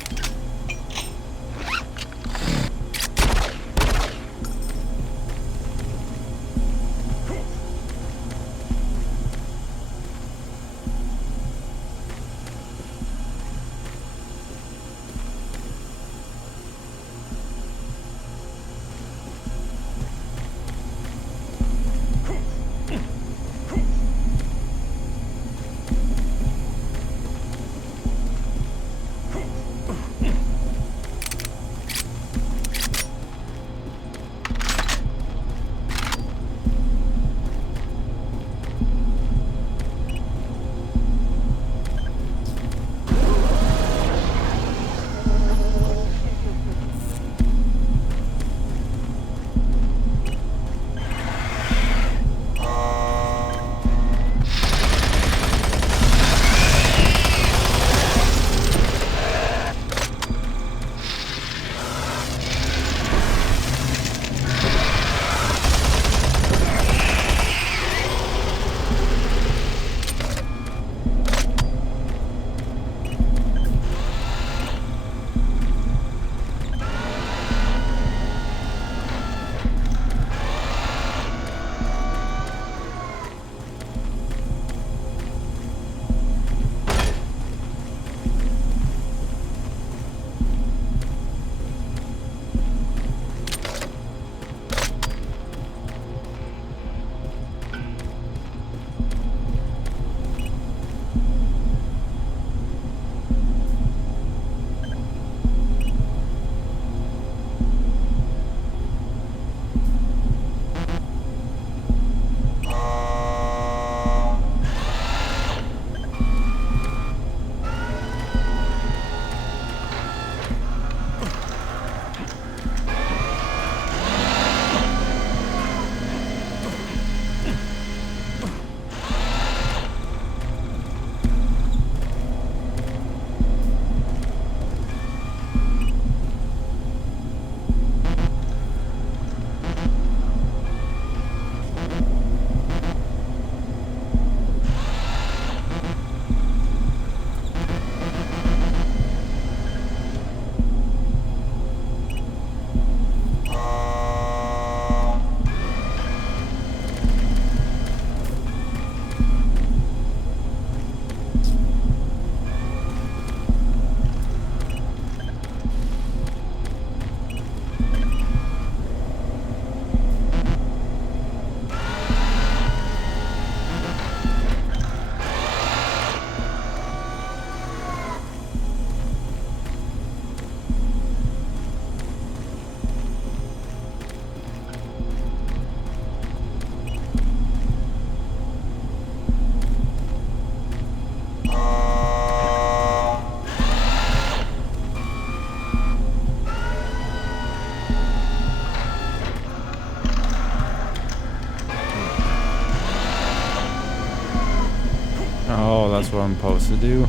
what I'm supposed to do.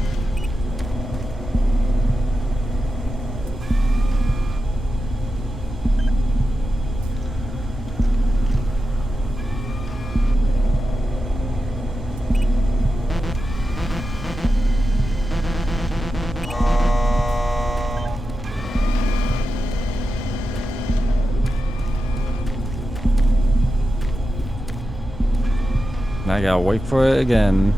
And I gotta wait for it again.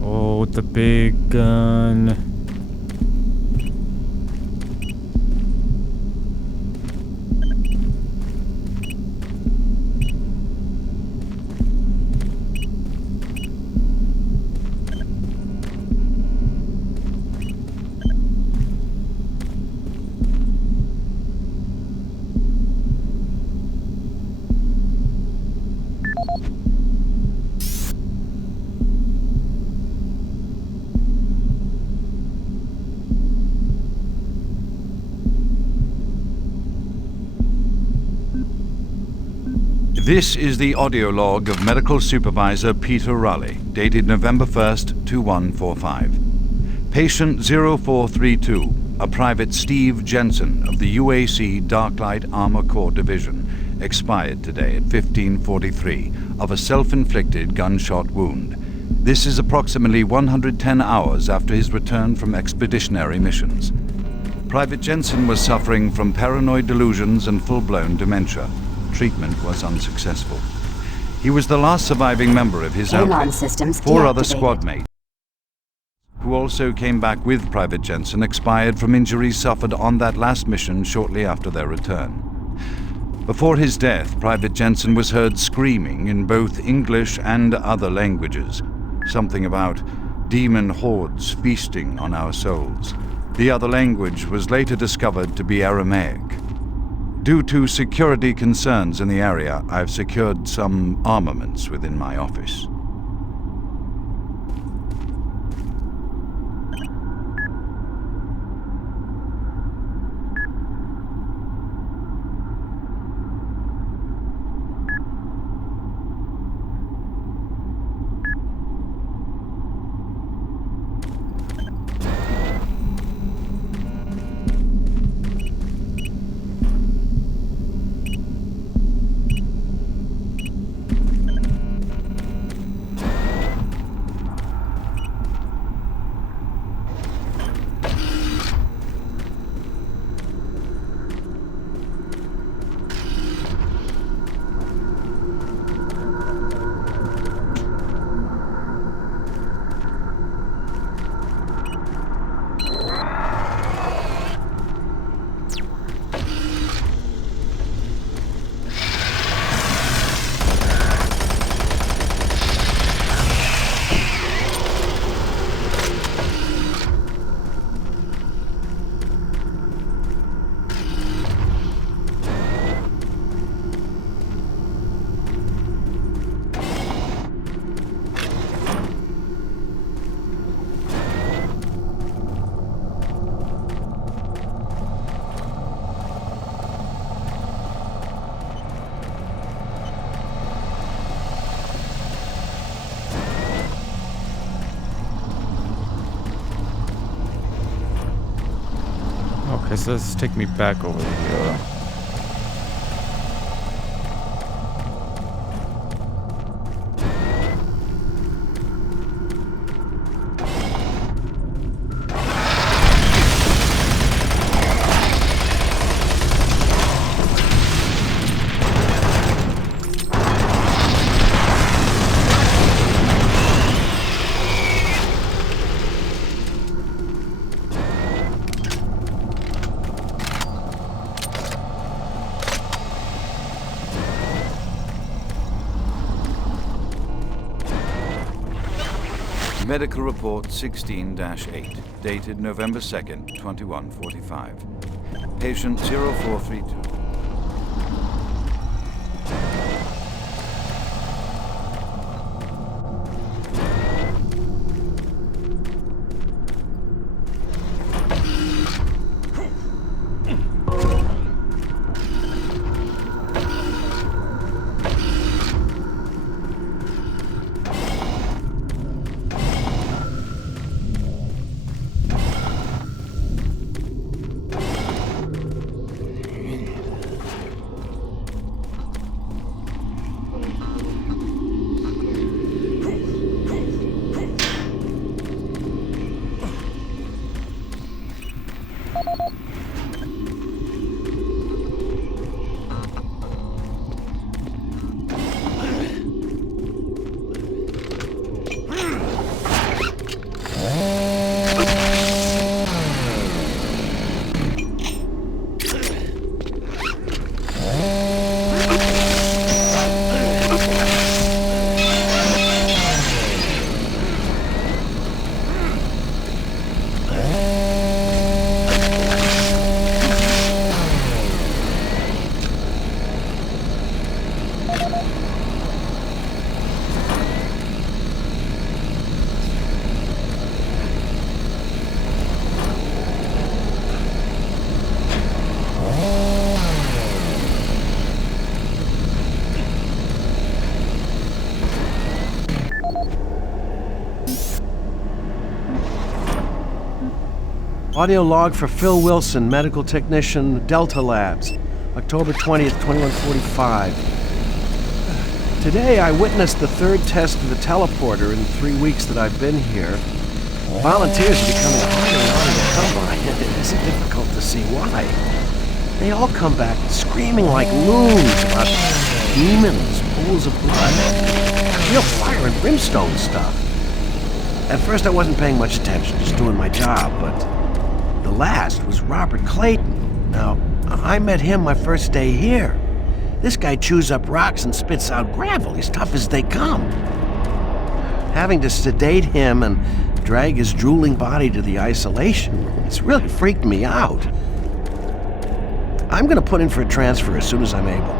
Oh, the big gun. This is the audio log of Medical Supervisor Peter Raleigh, dated November 1st, 2145. Patient 0432, a Private Steve Jensen of the UAC Darklight Armor Corps Division, expired today at 15:43 of a self-inflicted gunshot wound. This is approximately 110 hours after his return from expeditionary missions. Private Jensen was suffering from paranoid delusions and full-blown dementia. Treatment was unsuccessful. He was the last surviving member of his outfit. Four other squad mates, who also came back with Private Jensen, expired from injuries suffered on that last mission shortly after their return. Before his death, Private Jensen was heard screaming in both English and other languages, something about demon hordes feasting on our souls. The other language was later discovered to be Aramaic. Due to security concerns in the area, I've secured some armaments within my office. let's take me back over here. Medical Report 16-8, dated November 2nd, 2145. Patient 0432. Audio log for Phil Wilson, medical technician, Delta Labs, October 20th, 2145. Today I witnessed the third test of the teleporter in the 3 weeks that I've been here. Volunteers are becoming harder and harder to come by, and it isn't difficult to see why. They all come back screaming like loons about demons, pools of blood, real fire and brimstone stuff. At first I wasn't paying much attention, just doing my job, but the last was Robert Clayton. Now, I met him my first day here. This guy chews up rocks and spits out gravel. He's tough as they come. Having to sedate him and drag his drooling body to the isolation room, it's really freaked me out. I'm gonna put in for a transfer as soon as I'm able.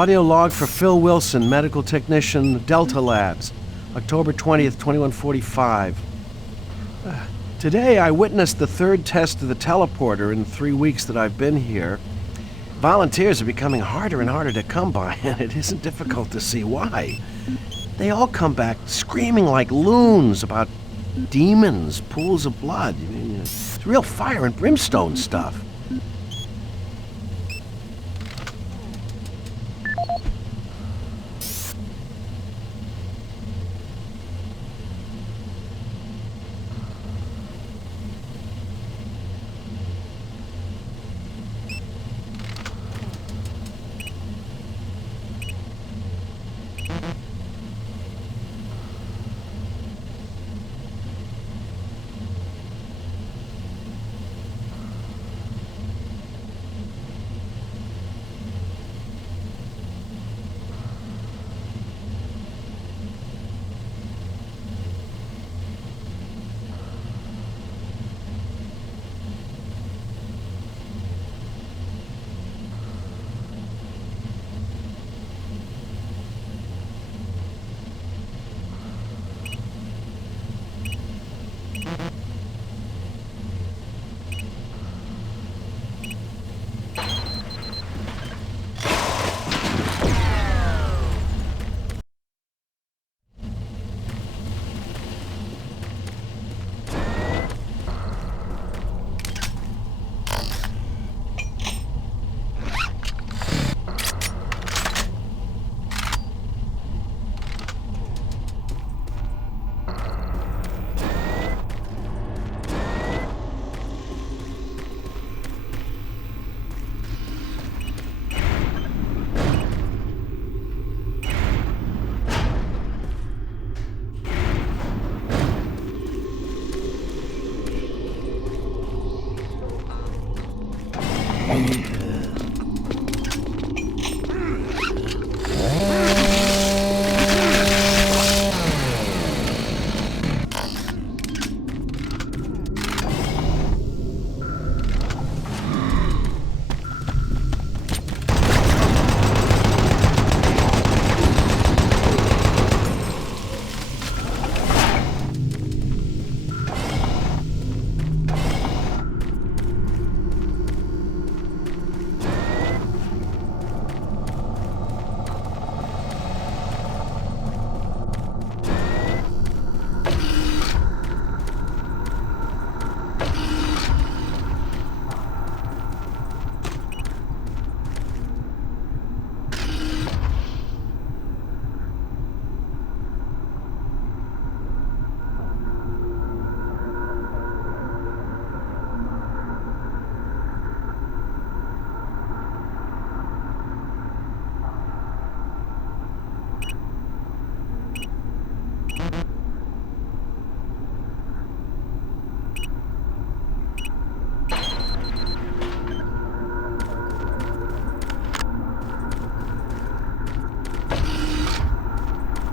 Audio log for Phil Wilson, medical technician, Delta Labs. October 20th, 2145. Today, I witnessed the third test of the teleporter in the 3 weeks that I've been here. Volunteers are becoming harder and harder to come by, and it isn't difficult to see why. They all come back screaming like loons about demons, pools of blood. I mean, it's real fire and brimstone stuff.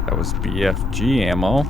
That was BFG ammo.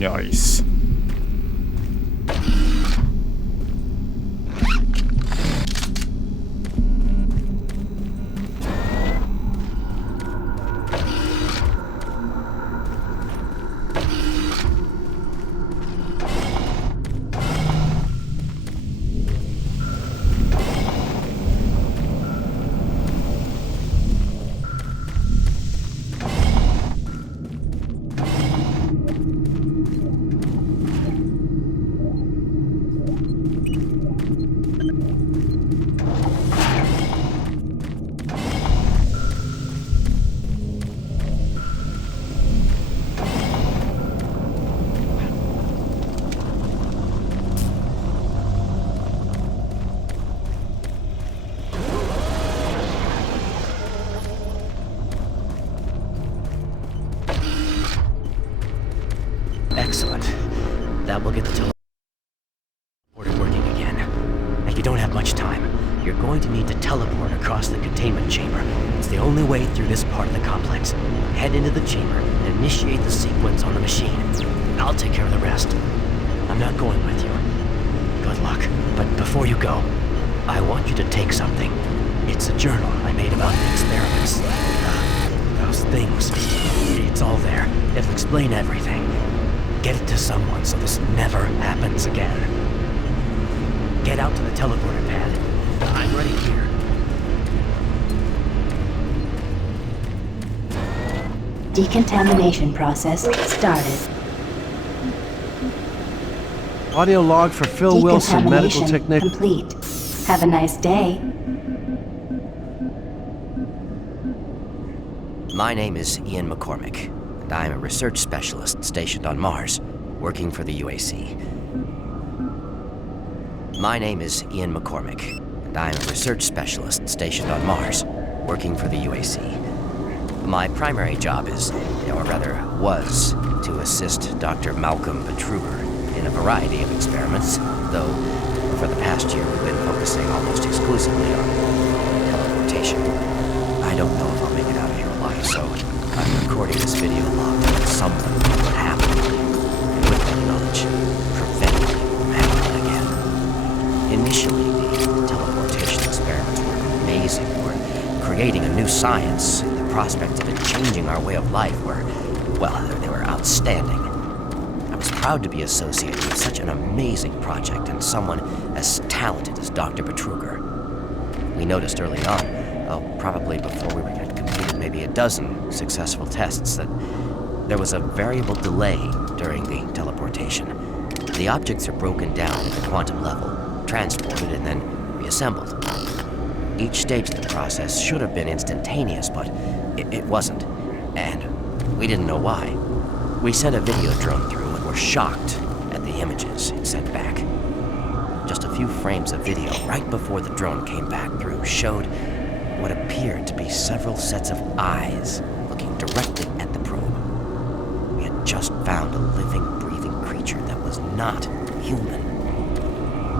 Nice. That will get the teleporter working again. And you don't have much time. You're going to need to teleport across the containment chamber. It's the only way through this part of the complex. Head into the chamber and initiate the sequence on the machine. I'll take care of the rest. I'm not going with you. Good luck. But before you go, I want you to take something. It's a journal I made about the experiments. Those things. It's all there. It'll explain everything. Get it to someone so this never happens again. Get out to the teleporter pad. I'm ready here. Decontamination process started. Audio log for Phil Wilson, medical technician. Complete. Have a nice day. My name is Ian McCormick, and I am a research specialist stationed on Mars, working for the UAC. My name is Ian McCormick, and I am a research specialist stationed on Mars, working for the UAC. My primary job is, or rather was, to assist Dr. Malcolm Petruger in a variety of experiments, though for the past year we've been focusing almost exclusively on teleportation. I don't know if I'll make it out of here alive, so I'm recording this video log to let someone know what happened, and with that knowledge, prevent it from happening again. Initially, the teleportation experiments were amazing. We're creating a new science, and the prospects of it changing our way of life were, well, they were outstanding. I was proud to be associated with such an amazing project and someone as talented as Dr. Petruger. We noticed early on, probably before we had completed maybe a dozen successful tests, that there was a variable delay during the teleportation. The objects are broken down at the quantum level, transported, and then reassembled. Each stage of the process should have been instantaneous, but it wasn't, and we didn't know why. We sent a video drone through and were shocked at the images it sent back. Just a few frames of video right before the drone came back through showed what appeared to be several sets of eyes looking directly at the probe. We had just found a living, breathing creature that was not human.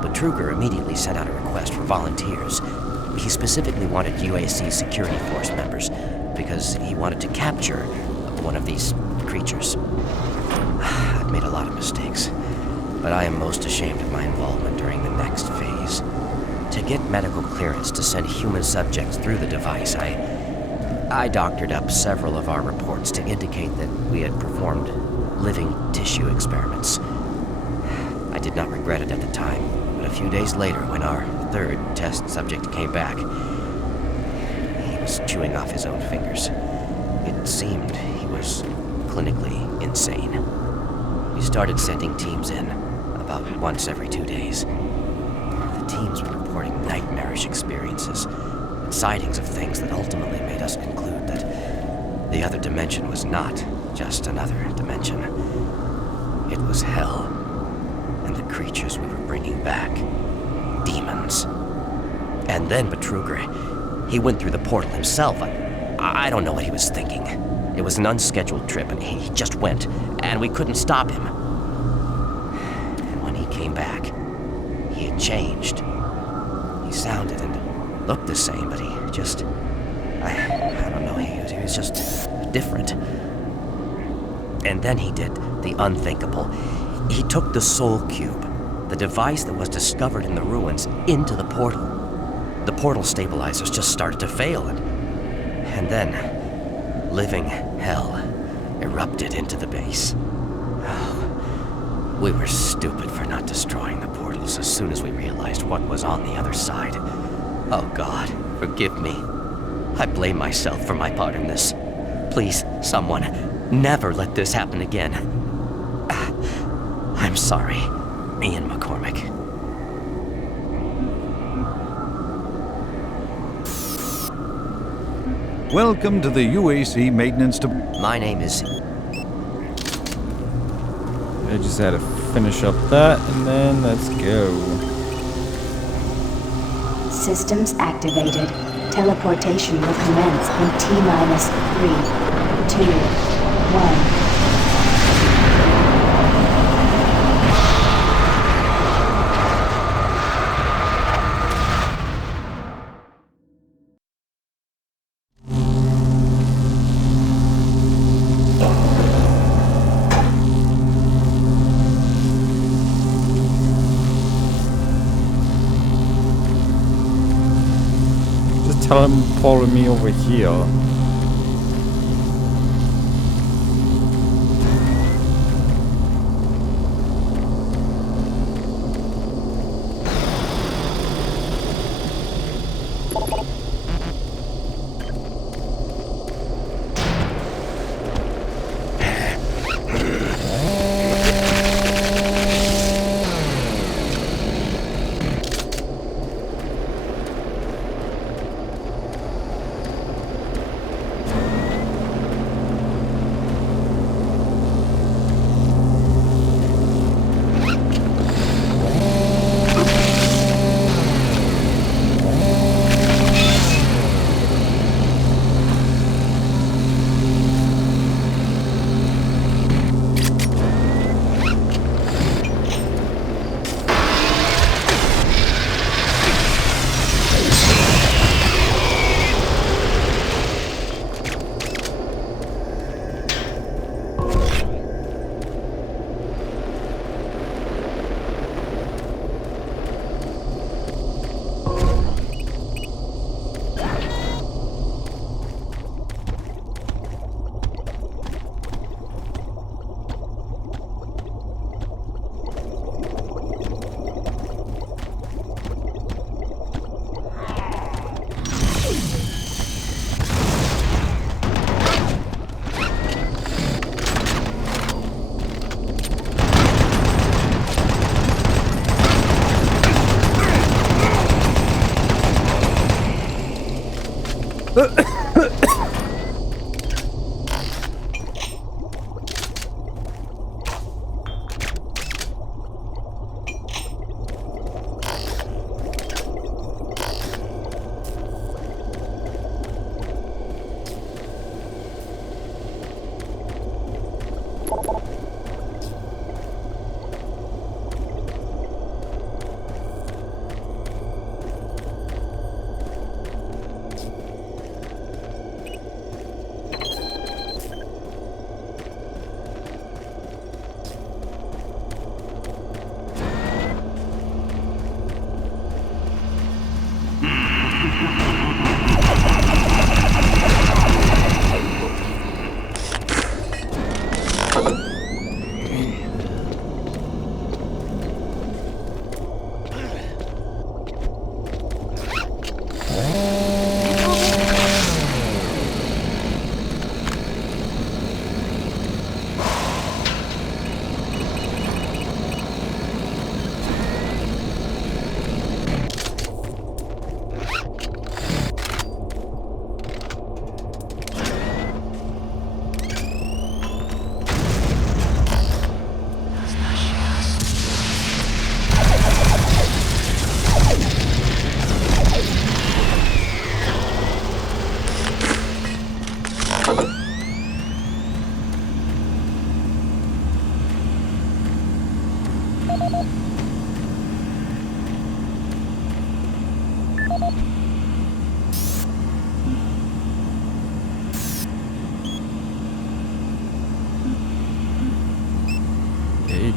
Petruger immediately sent out a request for volunteers. He specifically wanted UAC security force members because he wanted to capture one of these creatures. I've made a lot of mistakes, but I am most ashamed of my involvement during the next phase. To get medical clearance to send human subjects through the device, I doctored up several of our reports to indicate that we had performed living tissue experiments. I did not regret it at the time, but a few days later, when our third test subject came back, he was chewing off his own fingers. It seemed he was clinically insane. We started sending teams in, about once every 2 days. The teams were reporting nightmarish experiences, and sightings of things that ultimately made us conclude that the other dimension was not just another dimension. It was hell, and the creatures we were bringing back, demons. And then Petruger, he went through the portal himself. I don't know what he was thinking. It was an unscheduled trip, and he just went, and we couldn't stop him. And when he came back, he had changed. He sounded and looked the same, but he just... I don't know, he was just different. And then he did the unthinkable. He took the Soul Cube, the device that was discovered in the ruins, into the portal. The portal stabilizers just started to fail, and then, living hell erupted into the base. Oh, we were stupid for not destroying the portals as soon as we realized what was on the other side. Oh God, forgive me. I blame myself for my part in this. Please, someone, never let this happen again. I'm sorry, Ian McCormick. Welcome to the UAC Maintenance My name is... I just had to finish up that, and then let's go. Systems activated. Teleportation will commence in T-minus 3, 2, 1. tell him to follow me over here.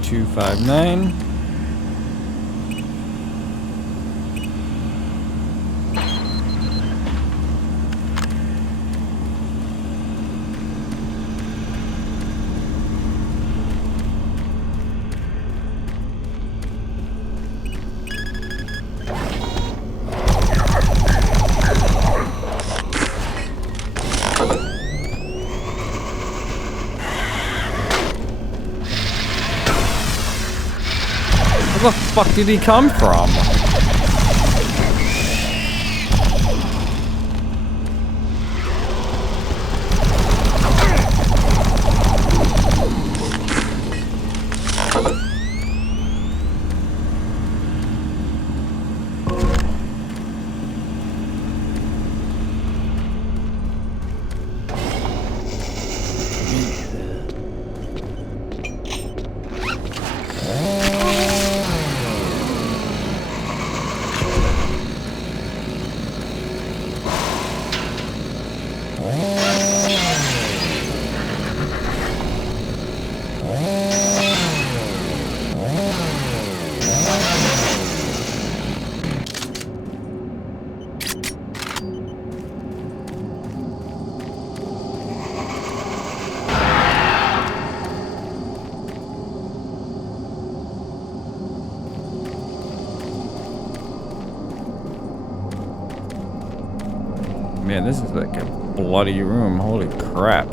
A259. Where the fuck did he come from? Man, this is like a bloody room. Holy crap.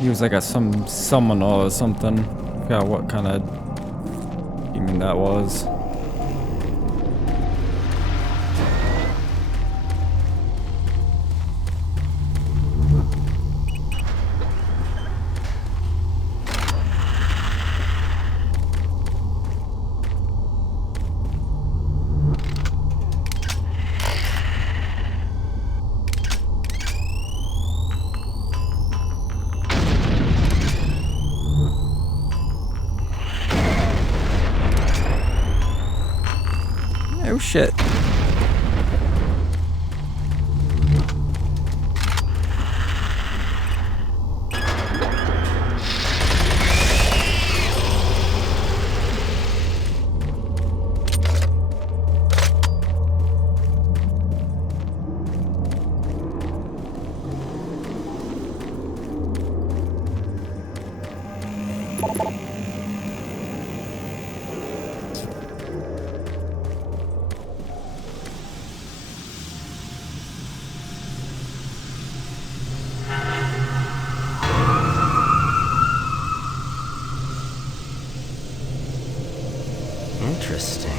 He was like a summoner or something. I forgot what kind of demon that was. Oh shit. Interesting.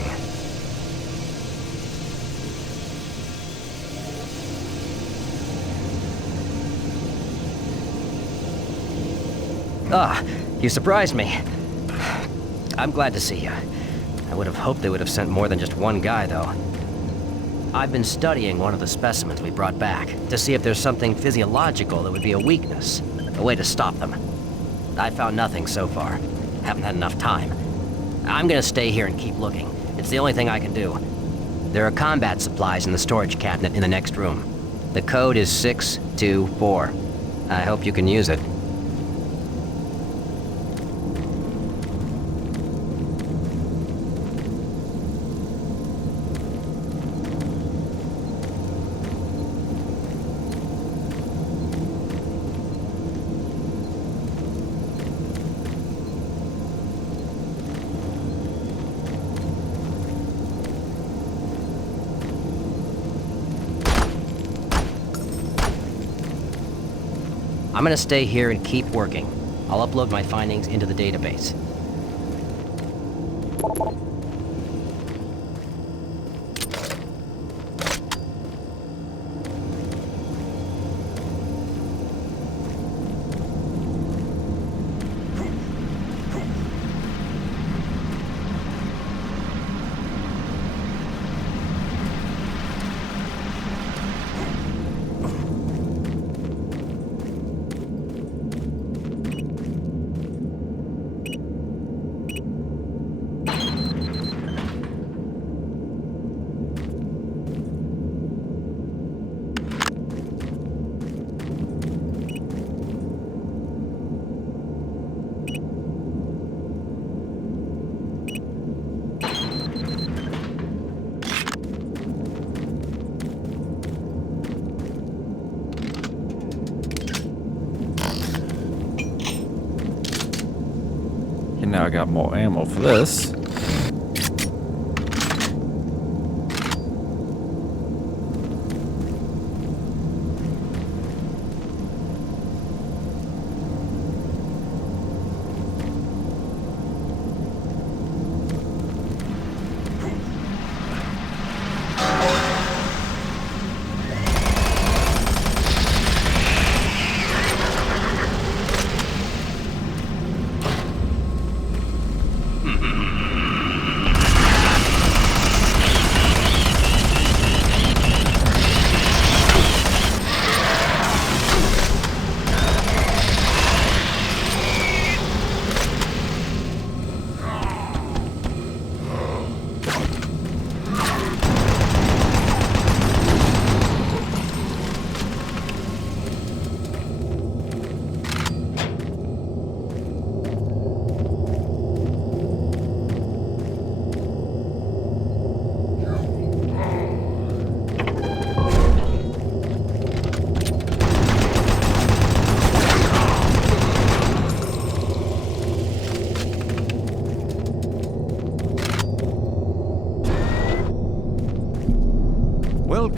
Ah, you surprised me. I'm glad to see you. I would have hoped they would have sent more than just one guy, though. I've been studying one of the specimens we brought back to see if there's something physiological that would be a weakness, a way to stop them. I found nothing so far. Haven't had enough time. I'm gonna stay here and keep looking. It's the only thing I can do. There are combat supplies in the storage cabinet in the next room. The code is 624. I hope you can use it. I'm gonna stay here and keep working. I'll upload my findings into the database. And now I got more ammo for this. Welcome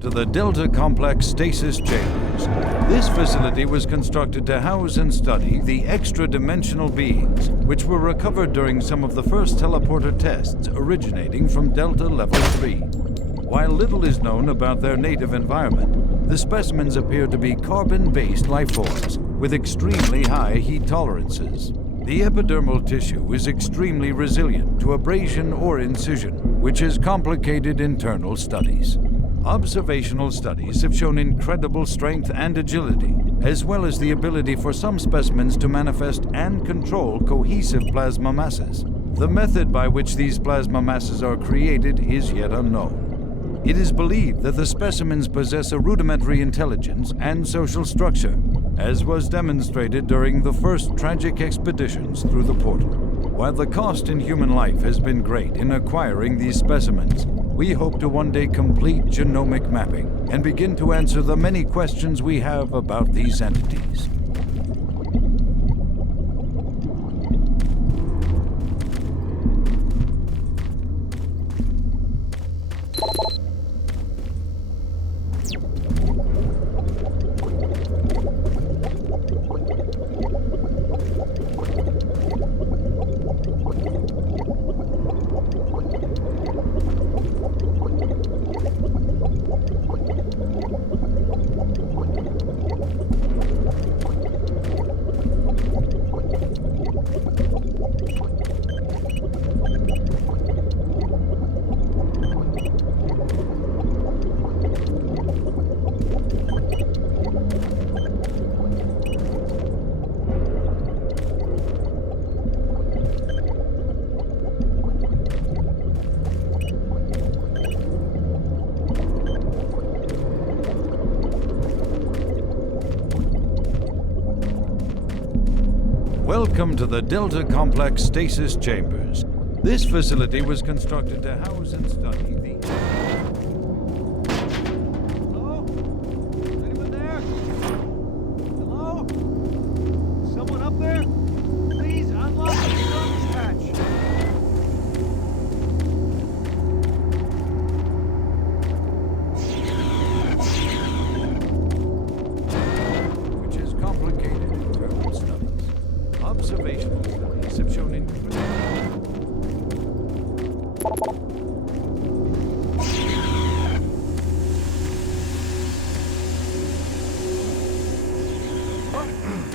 to the Delta Complex Stasis Chambers. This facility was constructed to house and study the extra-dimensional beings, which were recovered during some of the first teleporter tests originating from Delta Level 3. While little is known about their native environment, the specimens appear to be carbon-based lifeforms with extremely high heat tolerances. The epidermal tissue is extremely resilient to abrasion or incision, which has complicated internal studies. Observational studies have shown incredible strength and agility, as well as the ability for some specimens to manifest and control cohesive plasma masses. The method by which these plasma masses are created is yet unknown. It is believed that the specimens possess a rudimentary intelligence and social structure, as was demonstrated during the first tragic expeditions through the portal. While the cost in human life has been great in acquiring these specimens, we hope to one day complete genomic mapping and begin to answer the many questions we have about these entities. Welcome to the Delta Complex Stasis Chambers. This facility was constructed to house and study the... Hello? Anyone there? Hello? Someone up there? Please unlock the service hatch. which has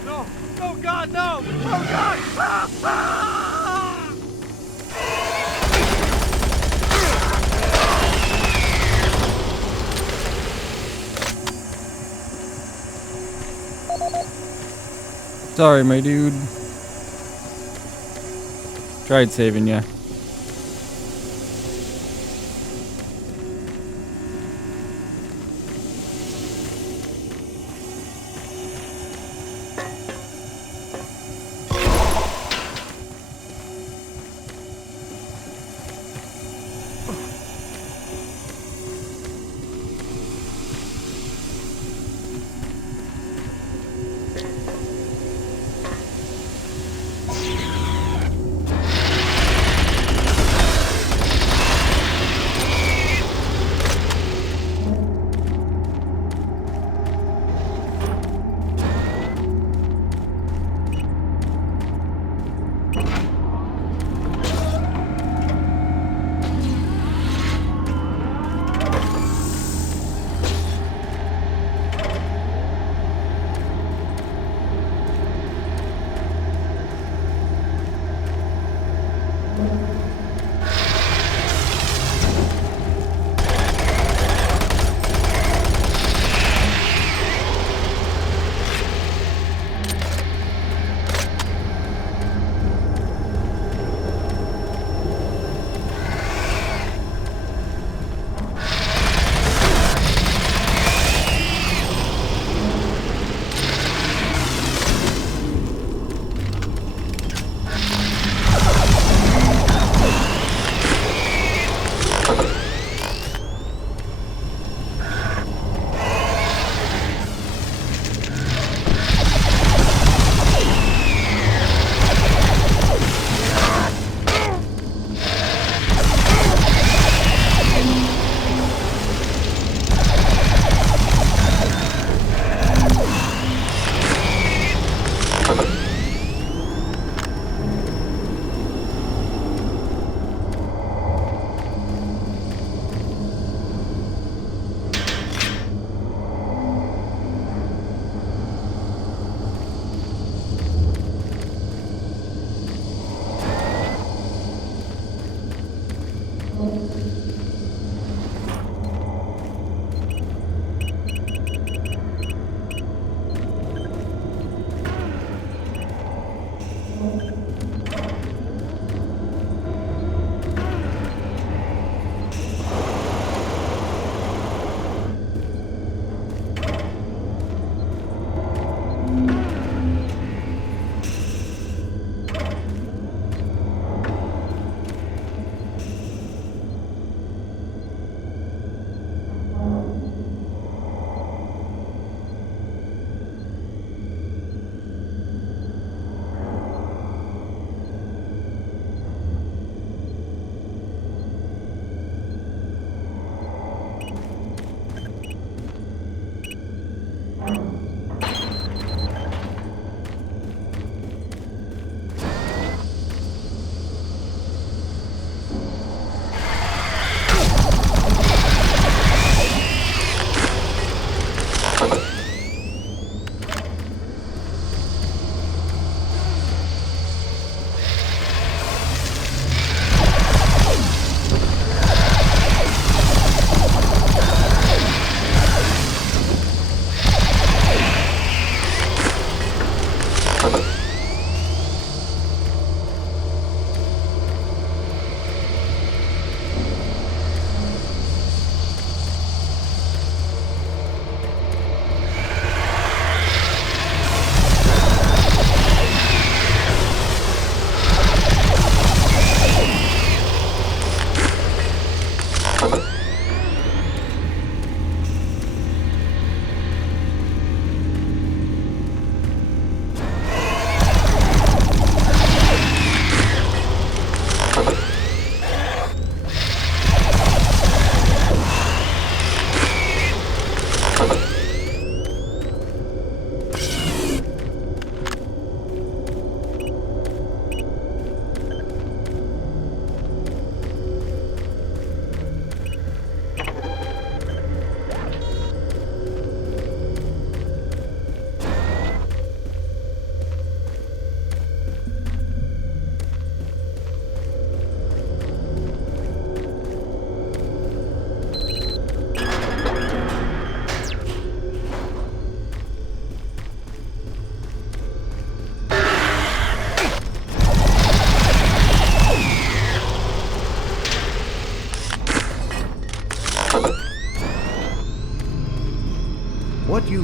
No! No, God, no! Oh, God! Ah! Ah! Sorry, my dude. Tried saving you.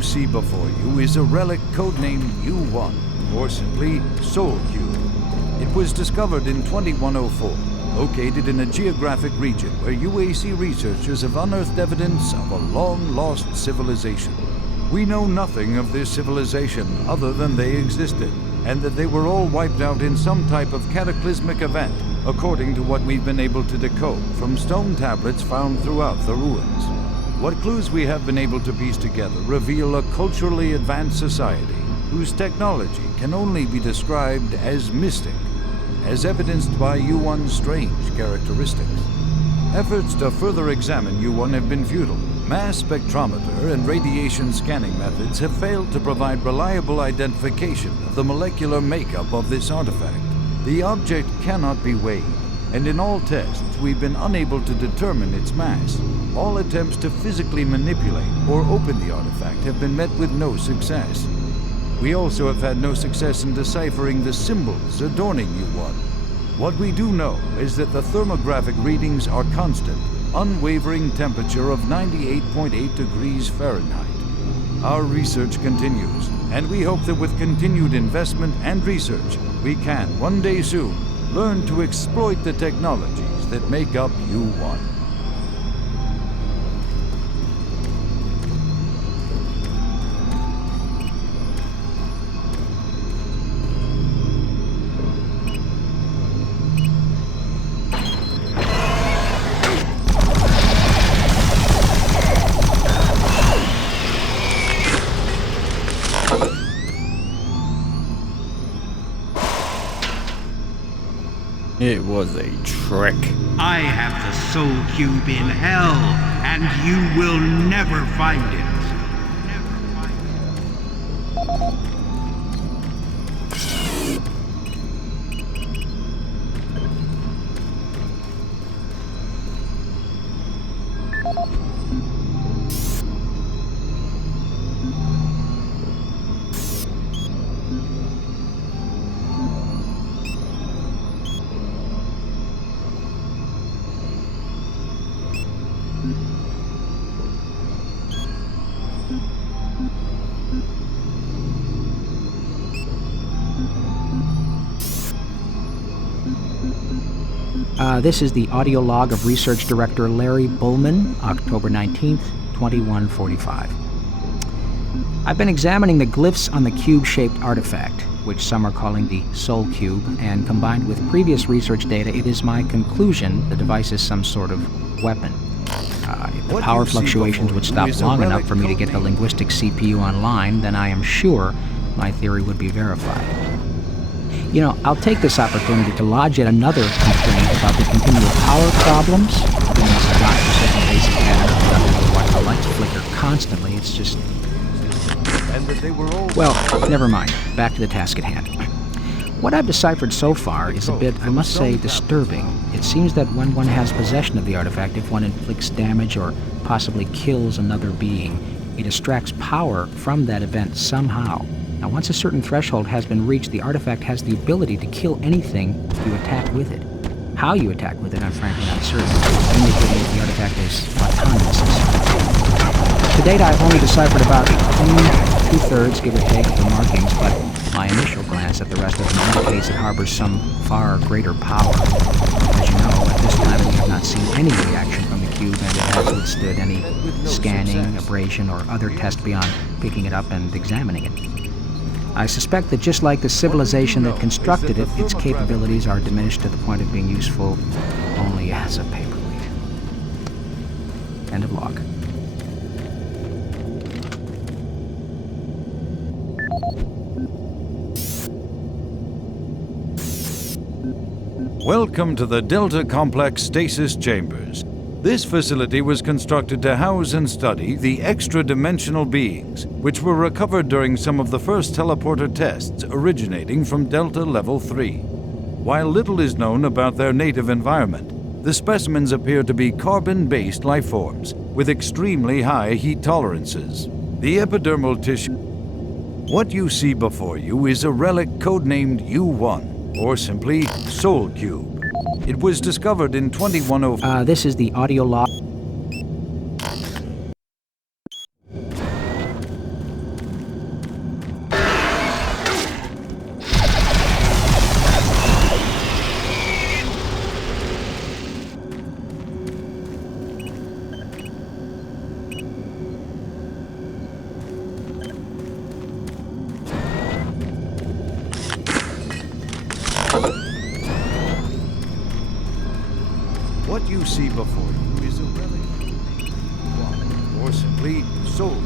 see before you is a relic codenamed U1, or simply Soul Cube. It was discovered in 2104, located in a geographic region where UAC researchers have unearthed evidence of a long-lost civilization. We know nothing of this civilization other than they existed, and that they were all wiped out in some type of cataclysmic event, according to what we've been able to decode from stone tablets found throughout the ruins. What clues we have been able to piece together reveal a culturally advanced society whose technology can only be described as mystic, as evidenced by U1's strange characteristics. Efforts to further examine U1 have been futile. Mass spectrometer and radiation scanning methods have failed to provide reliable identification of the molecular makeup of this artifact. The object cannot be weighed, and in all tests we've been unable to determine its mass. All attempts to physically manipulate or open the artifact have been met with no success. We also have had no success in deciphering the symbols adorning U1. What we do know is that the thermographic readings are constant, unwavering temperature of 98.8 degrees Fahrenheit. Our research continues, and we hope that with continued investment and research, we can, one day soon, learn to exploit the technologies that make up U1. It was a trick. I have the Soul Cube in hell, and you will never find it. This is the audio log of Research Director Larry Bullman, October 19th, 2145. I've been examining the glyphs on the cube-shaped artifact, which some are calling the Soul Cube, and combined with previous research data, it is my conclusion the device is some sort of weapon. If the power fluctuations would stop long enough for me to get the linguistic CPU online, then I am sure my theory would be verified. You know, I'll take this opportunity to lodge yet another complaint about the continual power problems. Being as a doctor such a basic matter, to watch the lights flicker constantly, it's just... Well, never mind. Back to the task at hand. What I've deciphered so far is a bit, I must say, disturbing. It seems that when one has possession of the artifact, if one inflicts damage or possibly kills another being, it extracts power from that event somehow. Now, once a certain threshold has been reached, the artifact has the ability to kill anything you attack with it. How you attack with it, I'm frankly not certain, indicating that the artifact is autonomous. To date, I've only deciphered about 2/3, give or take, of the markings, but my initial glance at the rest of them indicates it harbors some far greater power. As you know, at this time we have not seen any reaction from the cube, and it has withstood any scanning, abrasion, or other test beyond picking it up and examining it. I suspect that just like the civilization that constructed it, its capabilities are diminished to the point of being useful only as a paperweight. End of log. Welcome to the Delta Complex Stasis Chambers. This facility was constructed to house and study the extra-dimensional beings, which were recovered during some of the first teleporter tests originating from Delta Level 3. While little is known about their native environment, the specimens appear to be carbon-based life forms with extremely high heat tolerances. The epidermal tissue... What you see before you is a relic codenamed U1, or simply Soul Cube. It was discovered in 2104. This is the audio log. what you see before you is a relic, or simply soul.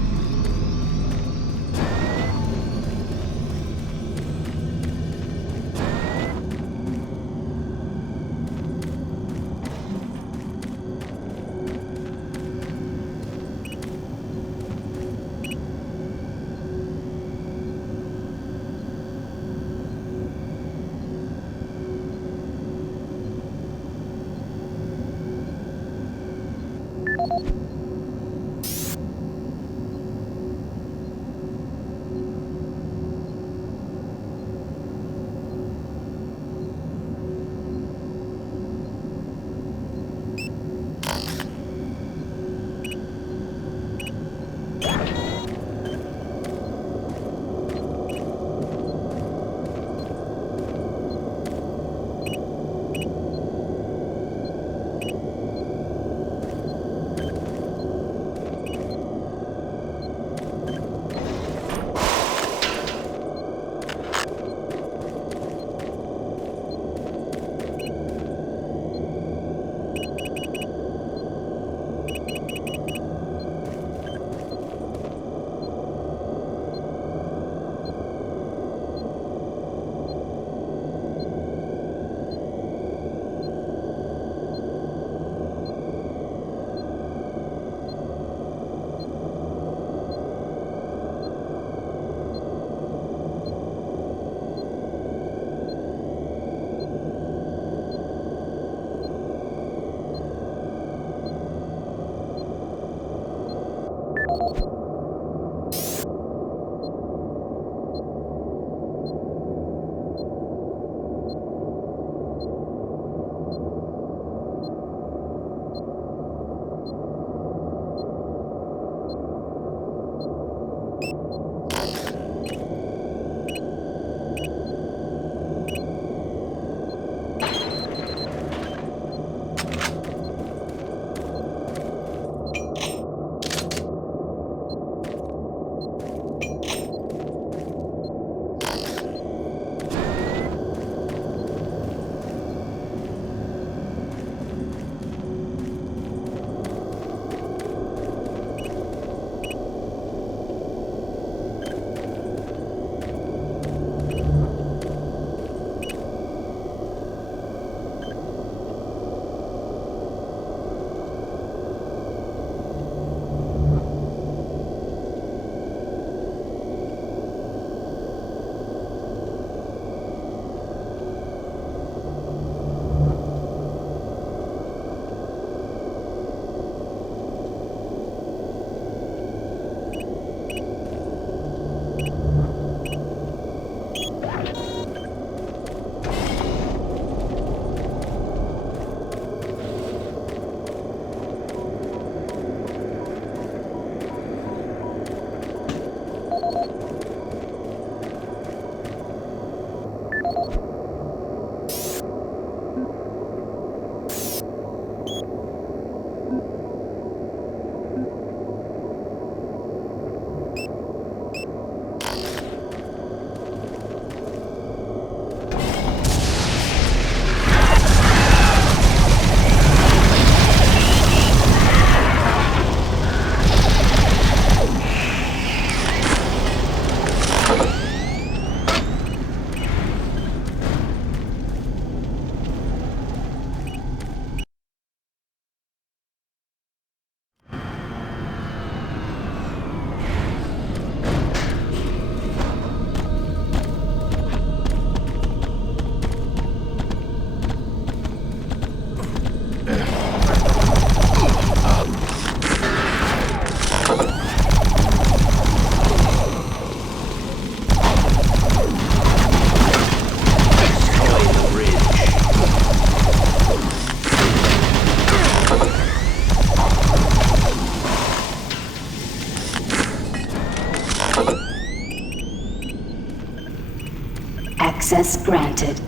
Access granted.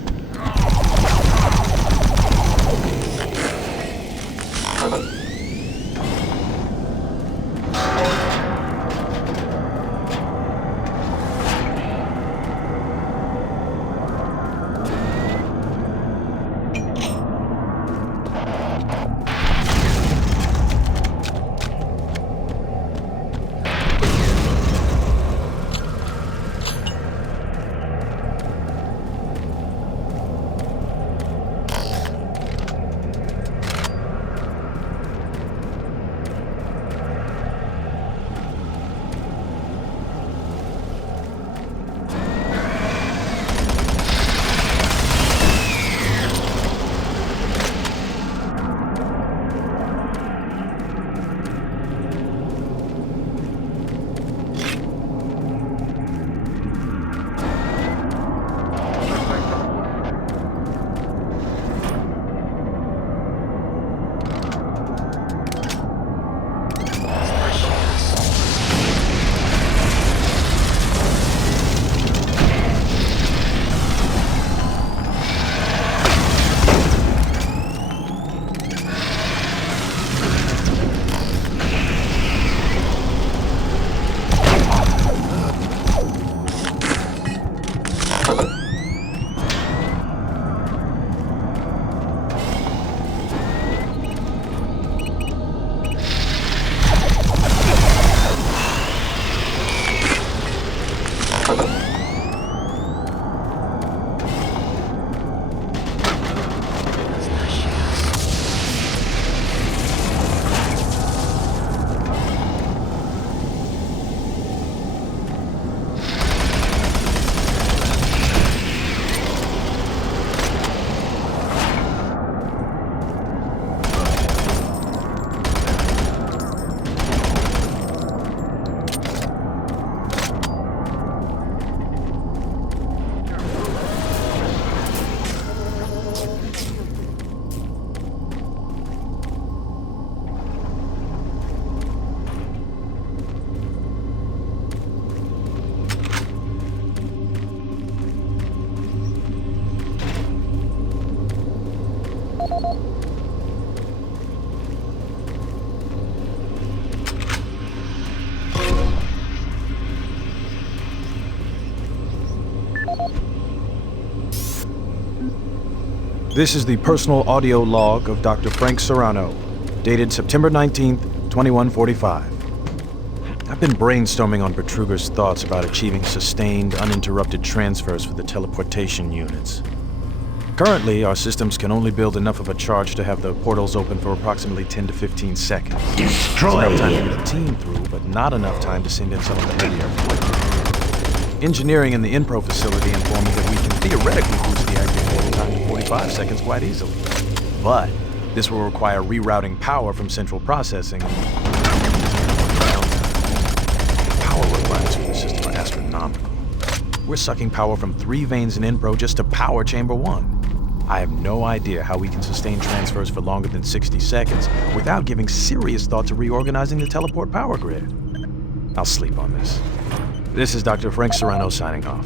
This is the personal audio log of Dr. Frank Serrano, dated September 19th, 2145. I've been brainstorming on Betruger's thoughts about achieving sustained, uninterrupted transfers for the teleportation units. Currently, our systems can only build enough of a charge to have the portals open for approximately 10 to 15 seconds. Destroy enough time to him. get a team through, but not enough time to send in some of the heavier equipment. Engineering in the Inpro facility informed me that we can theoretically boost the active portal time to 45 seconds quite easily. But this will require rerouting power from central processing. Power requirements for the system are astronomical. We're sucking power from 3 veins in Inpro just to power Chamber 1. I have no idea how we can sustain transfers for longer than 60 seconds without giving serious thought to reorganizing the teleport power grid. I'll sleep on this. This is Dr. Frank Serrano signing off.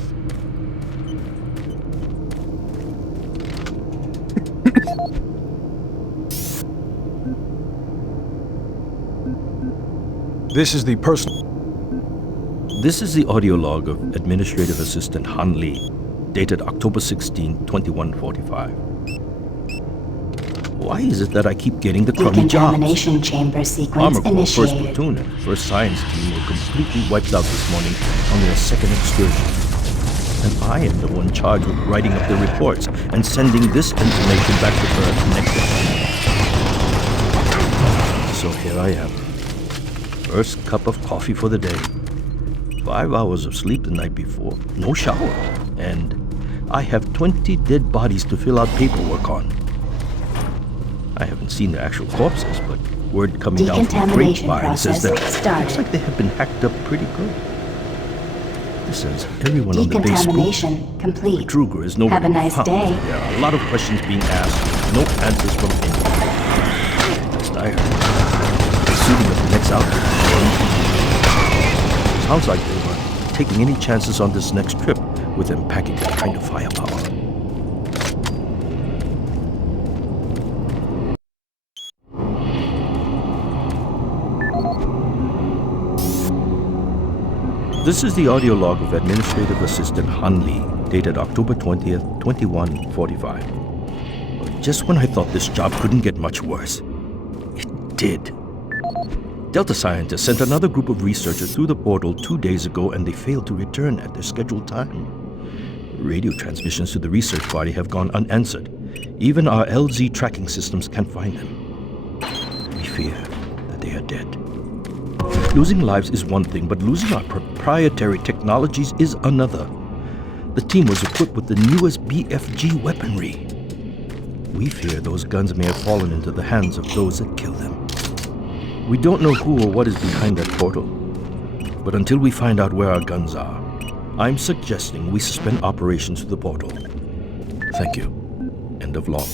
This is the audio log of Administrative Assistant Han Lee, dated October 16, 2145. Why is it that I keep getting the crummy jobs? Decontamination chamber sequence Armor Corps First initiated. Platoon and First Science Team were completely wiped out this morning on their second excursion. And I am the one charged with writing up the reports and sending this information back to Earth next day. So here I am. First cup of coffee for the day. 5 hours of sleep the night before, no shower, and I have 20 dead bodies to fill out paperwork on. I haven't seen the actual corpses, but word coming down from the grapevine says that looks like they have been hacked up pretty good. This says everyone on the base Decontamination complete. Betruger is nowhere Have a nice found. day. There are a lot of questions being asked, no answers from anyone. Last I heard, the shooting of the next outfit. Sounds like they were taking any chances on this next trip with them packing that kind of firepower. This is the audio log of Administrative Assistant Han Lee, dated October 20th, 2145. Just when I thought this job couldn't get much worse, it did. Delta scientists sent another group of researchers through the portal 2 days ago, and they failed to return at their scheduled time. Radio transmissions to the research party have gone unanswered. Even our LZ tracking systems can't find them. We fear that they are dead. Losing lives is one thing, but losing our proprietary technologies is another. The team was equipped with the newest BFG weaponry. We fear those guns may have fallen into the hands of those that kill them. We don't know who or what is behind that portal, but until we find out where our guns are, I'm suggesting we suspend operations to the portal. Thank you. End of log.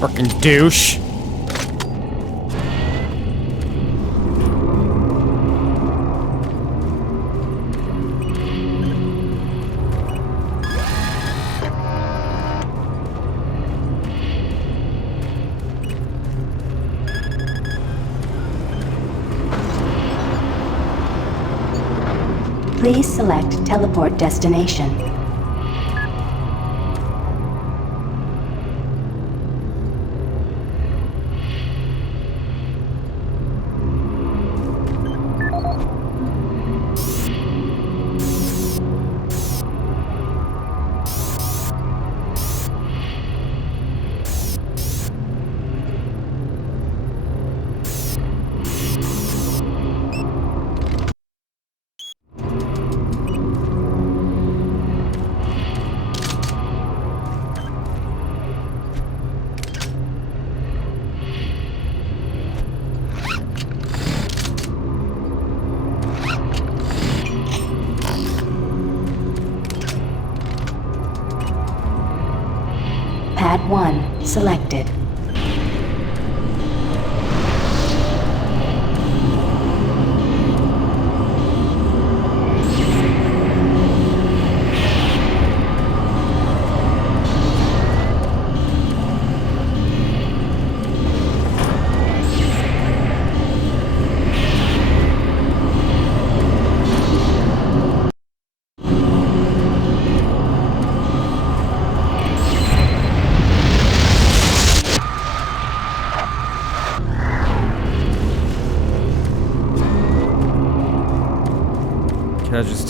Fucking douche. Please select teleport destination. Pad 1 selected.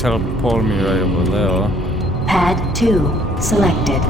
teleport me right over there. Pad 2 selected.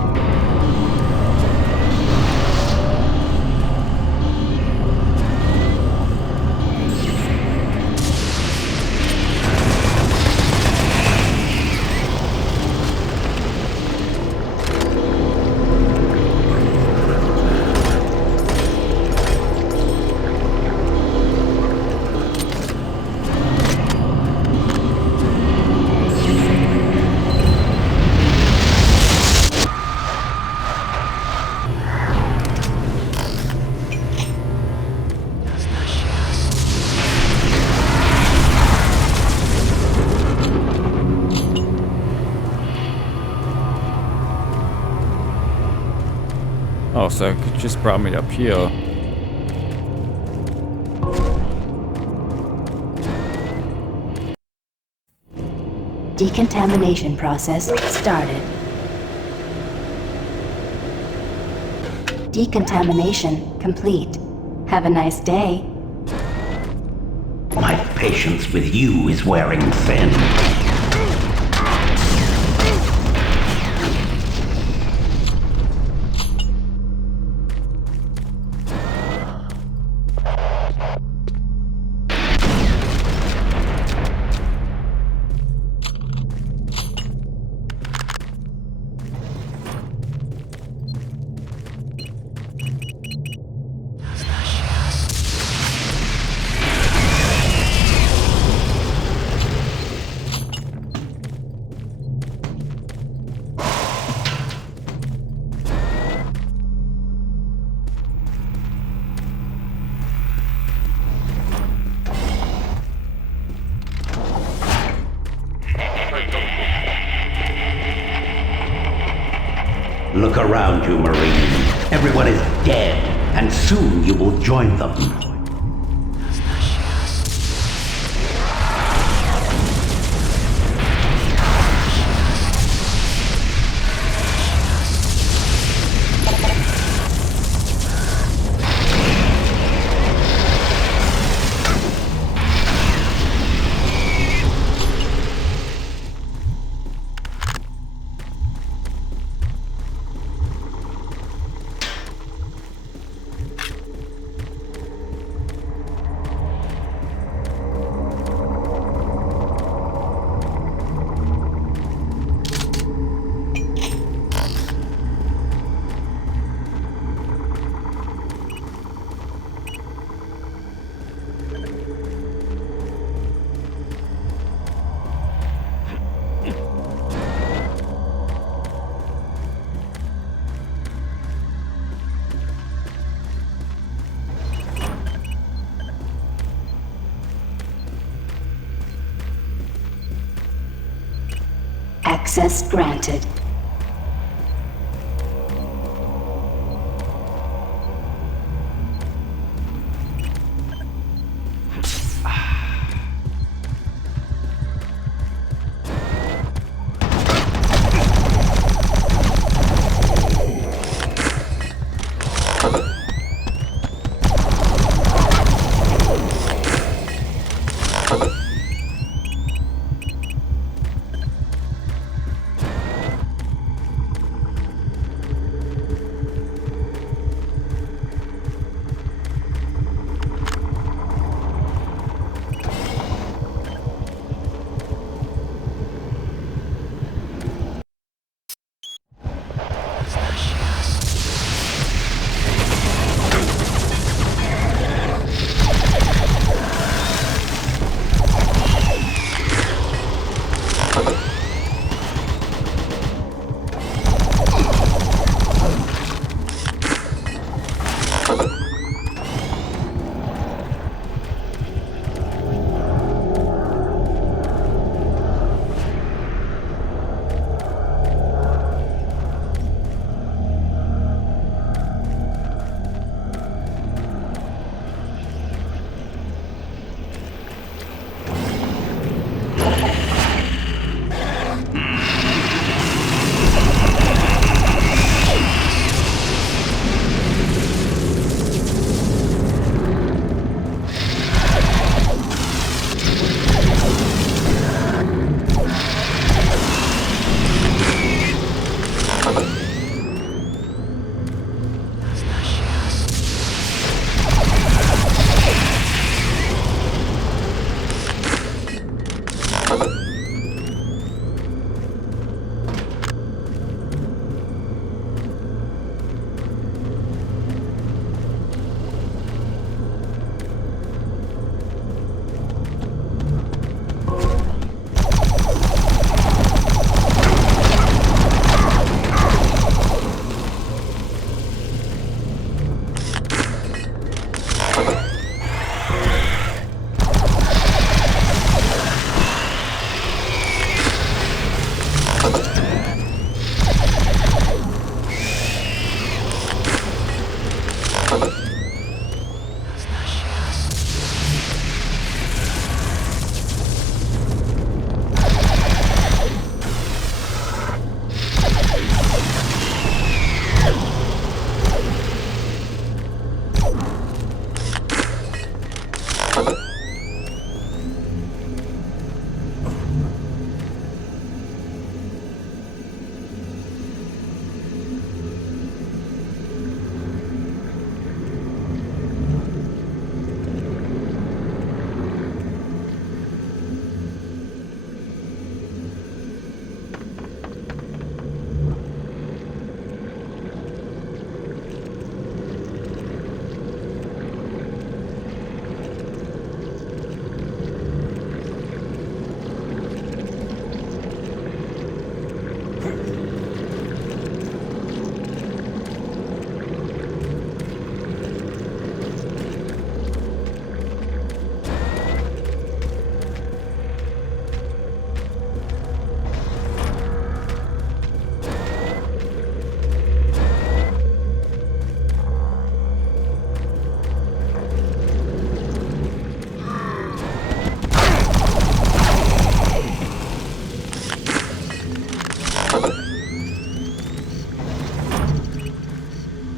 Oh, so it just brought me up here. Decontamination process started. Decontamination complete. Have a nice day. My patience with you is wearing thin. Look around you, Marine. Everyone is dead, and soon you will join them. Access granted.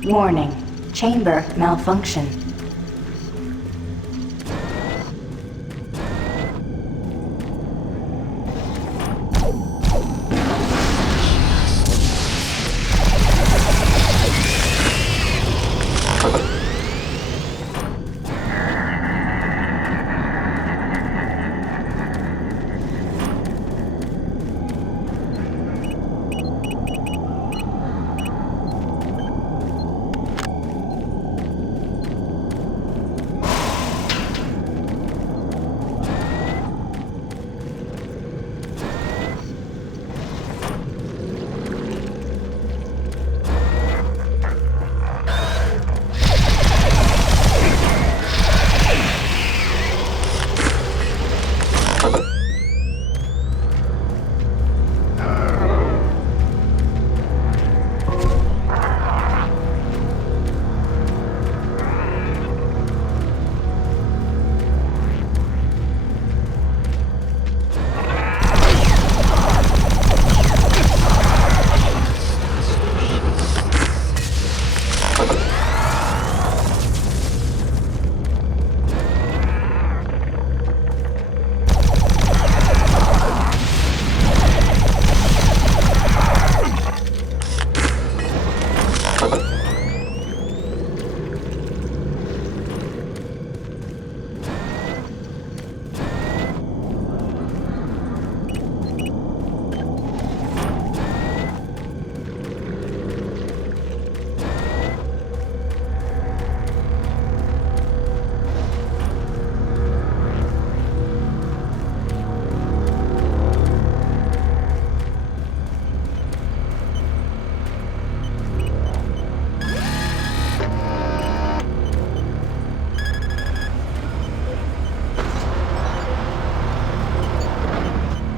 Warning. Chamber malfunction.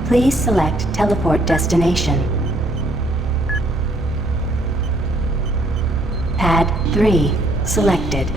Please select teleport destination. Pad 3 selected.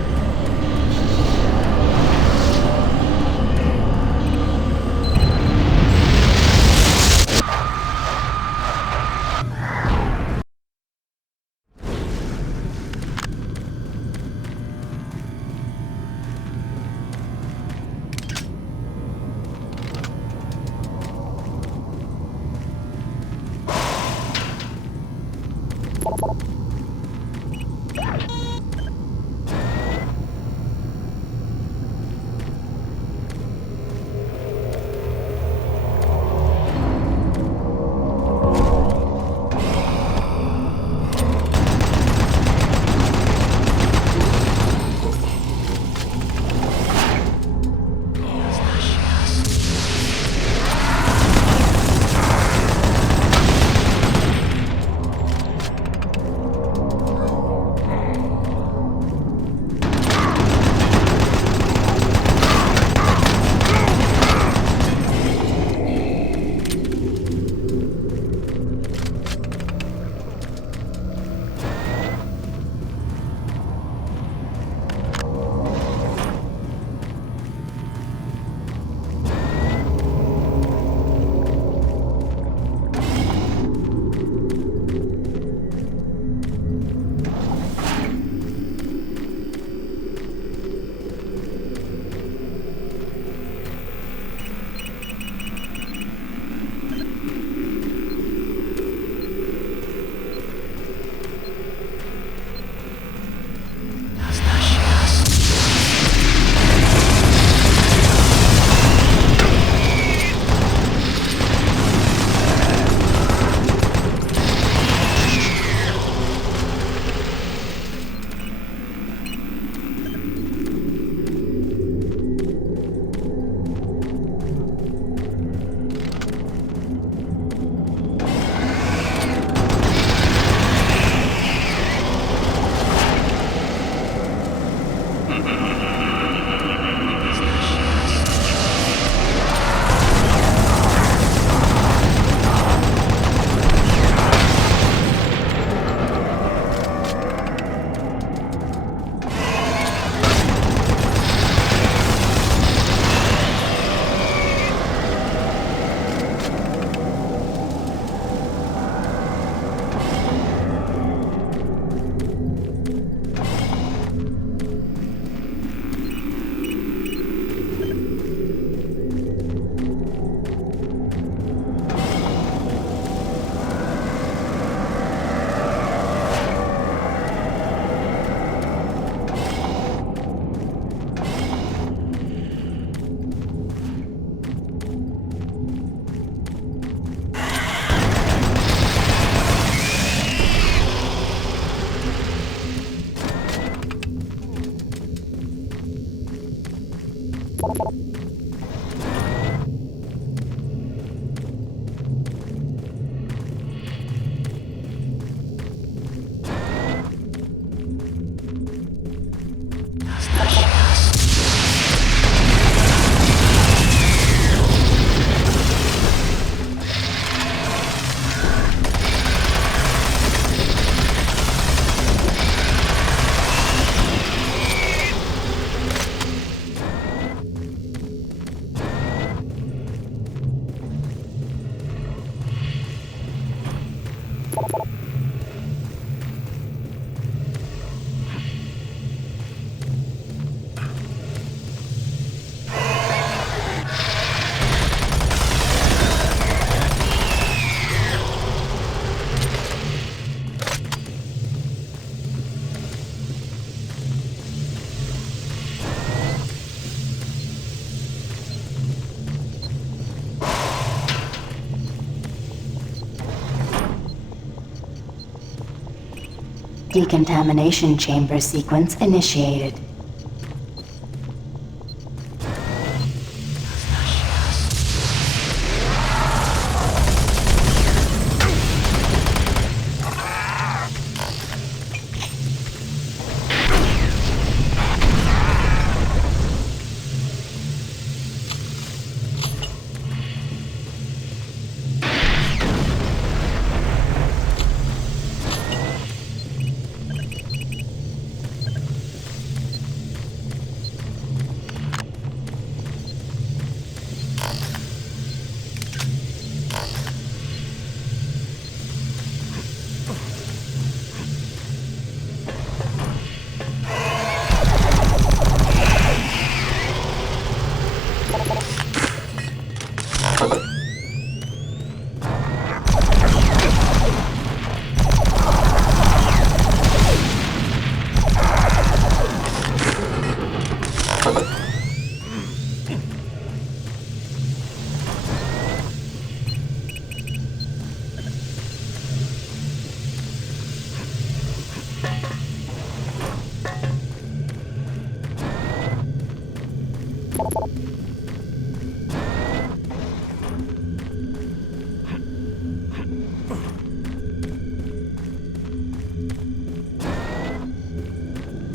Decontamination chamber sequence initiated.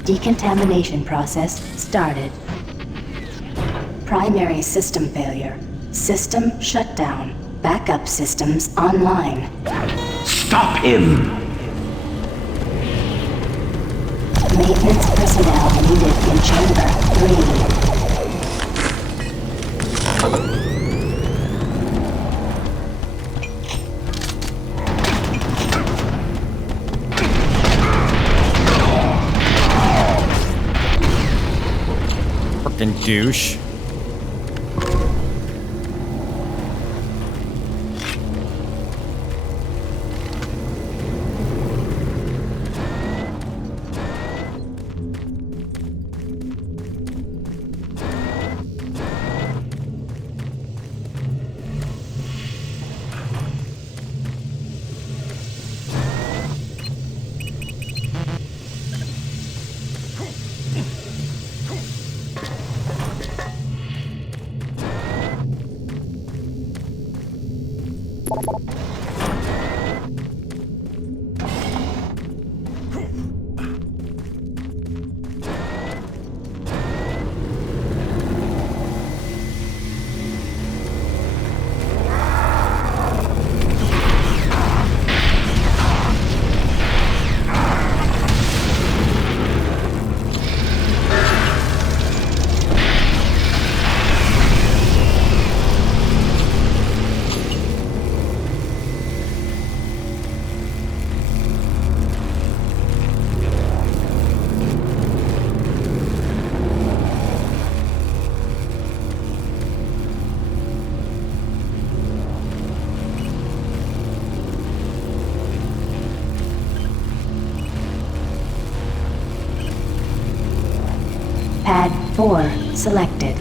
Decontamination process started. Primary system failure. System shutdown. Backup systems online. Stop him! Maintenance personnel needed in Chamber 3. Fucking douche. Pad 4 selected.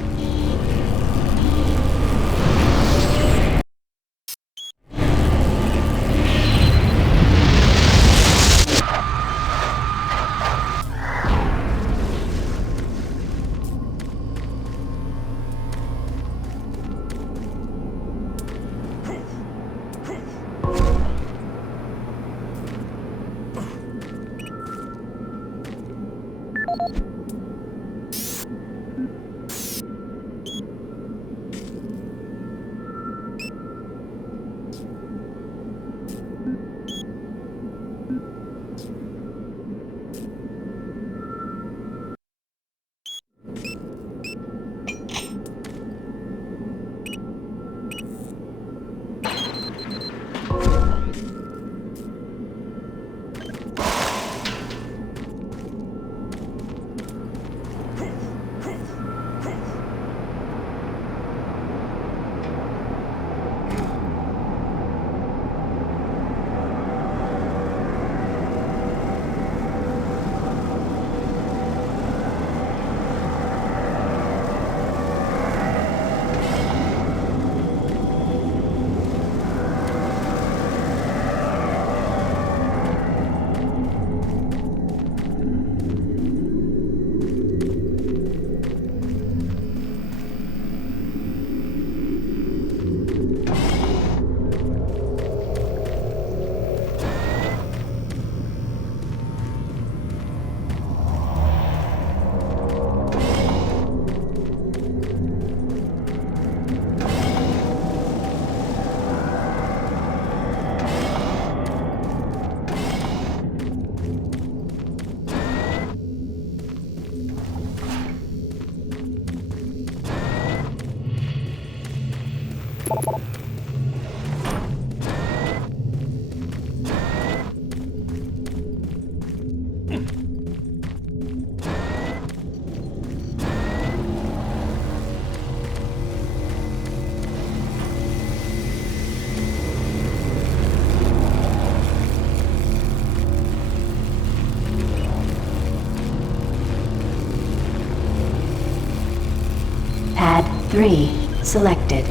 PT.3 selected.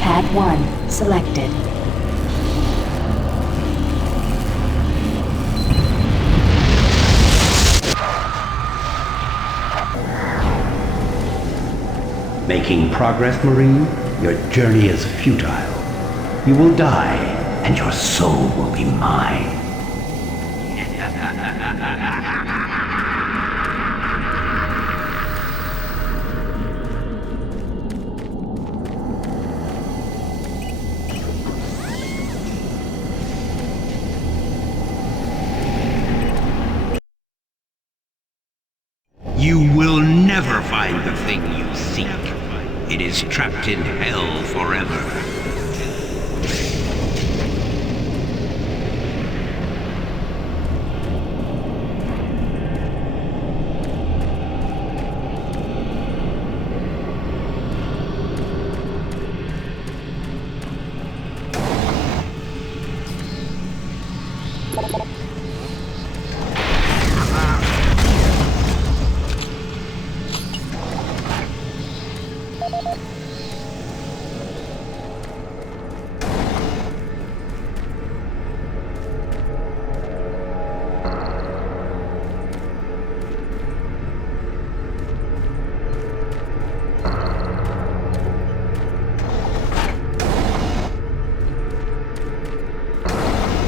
Pad 1 selected. Making progress, Marine? Your journey is futile. You will die, and your soul will be mine. You will never find the thing you seek. It is trapped in hell forever.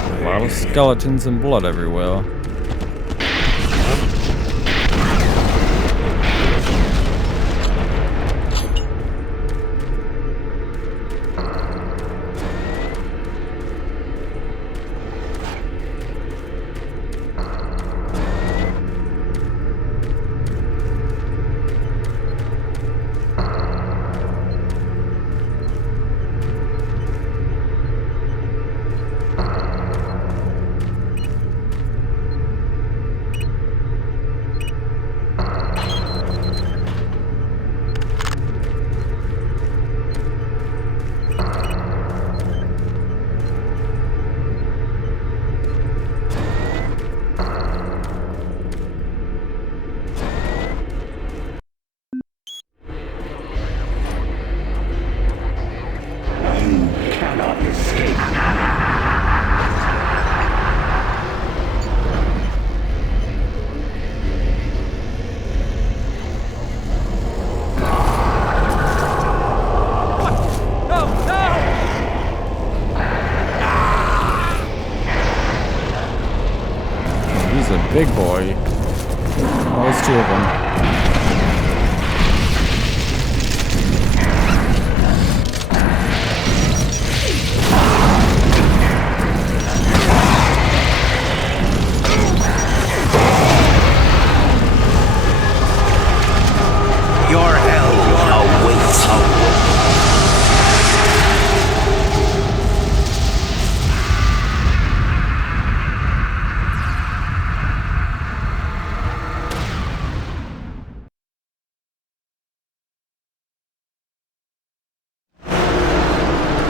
A lot of skeletons and blood everywhere. He's a big boy. Oh, there's two of them. Your hell awaits you.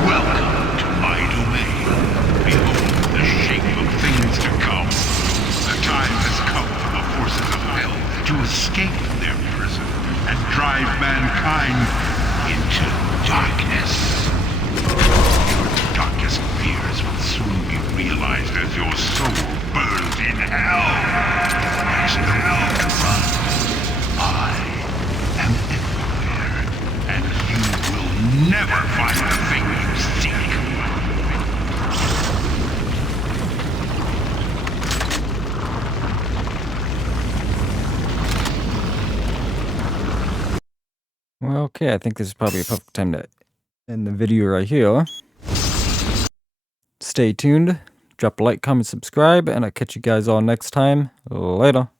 Welcome to my domain. Behold the shape of things to come. The time has come for the forces of hell to escape their prison and drive mankind into darkness. Your darkest fears will soon be realized as your soul burns in hell. There's no need to run. I am everywhere, and you will never find the thing you seek. Well, okay, I think this is probably a perfect time to end the video right here. Stay tuned, drop a like, comment, subscribe, and I'll catch you guys all next time. Later.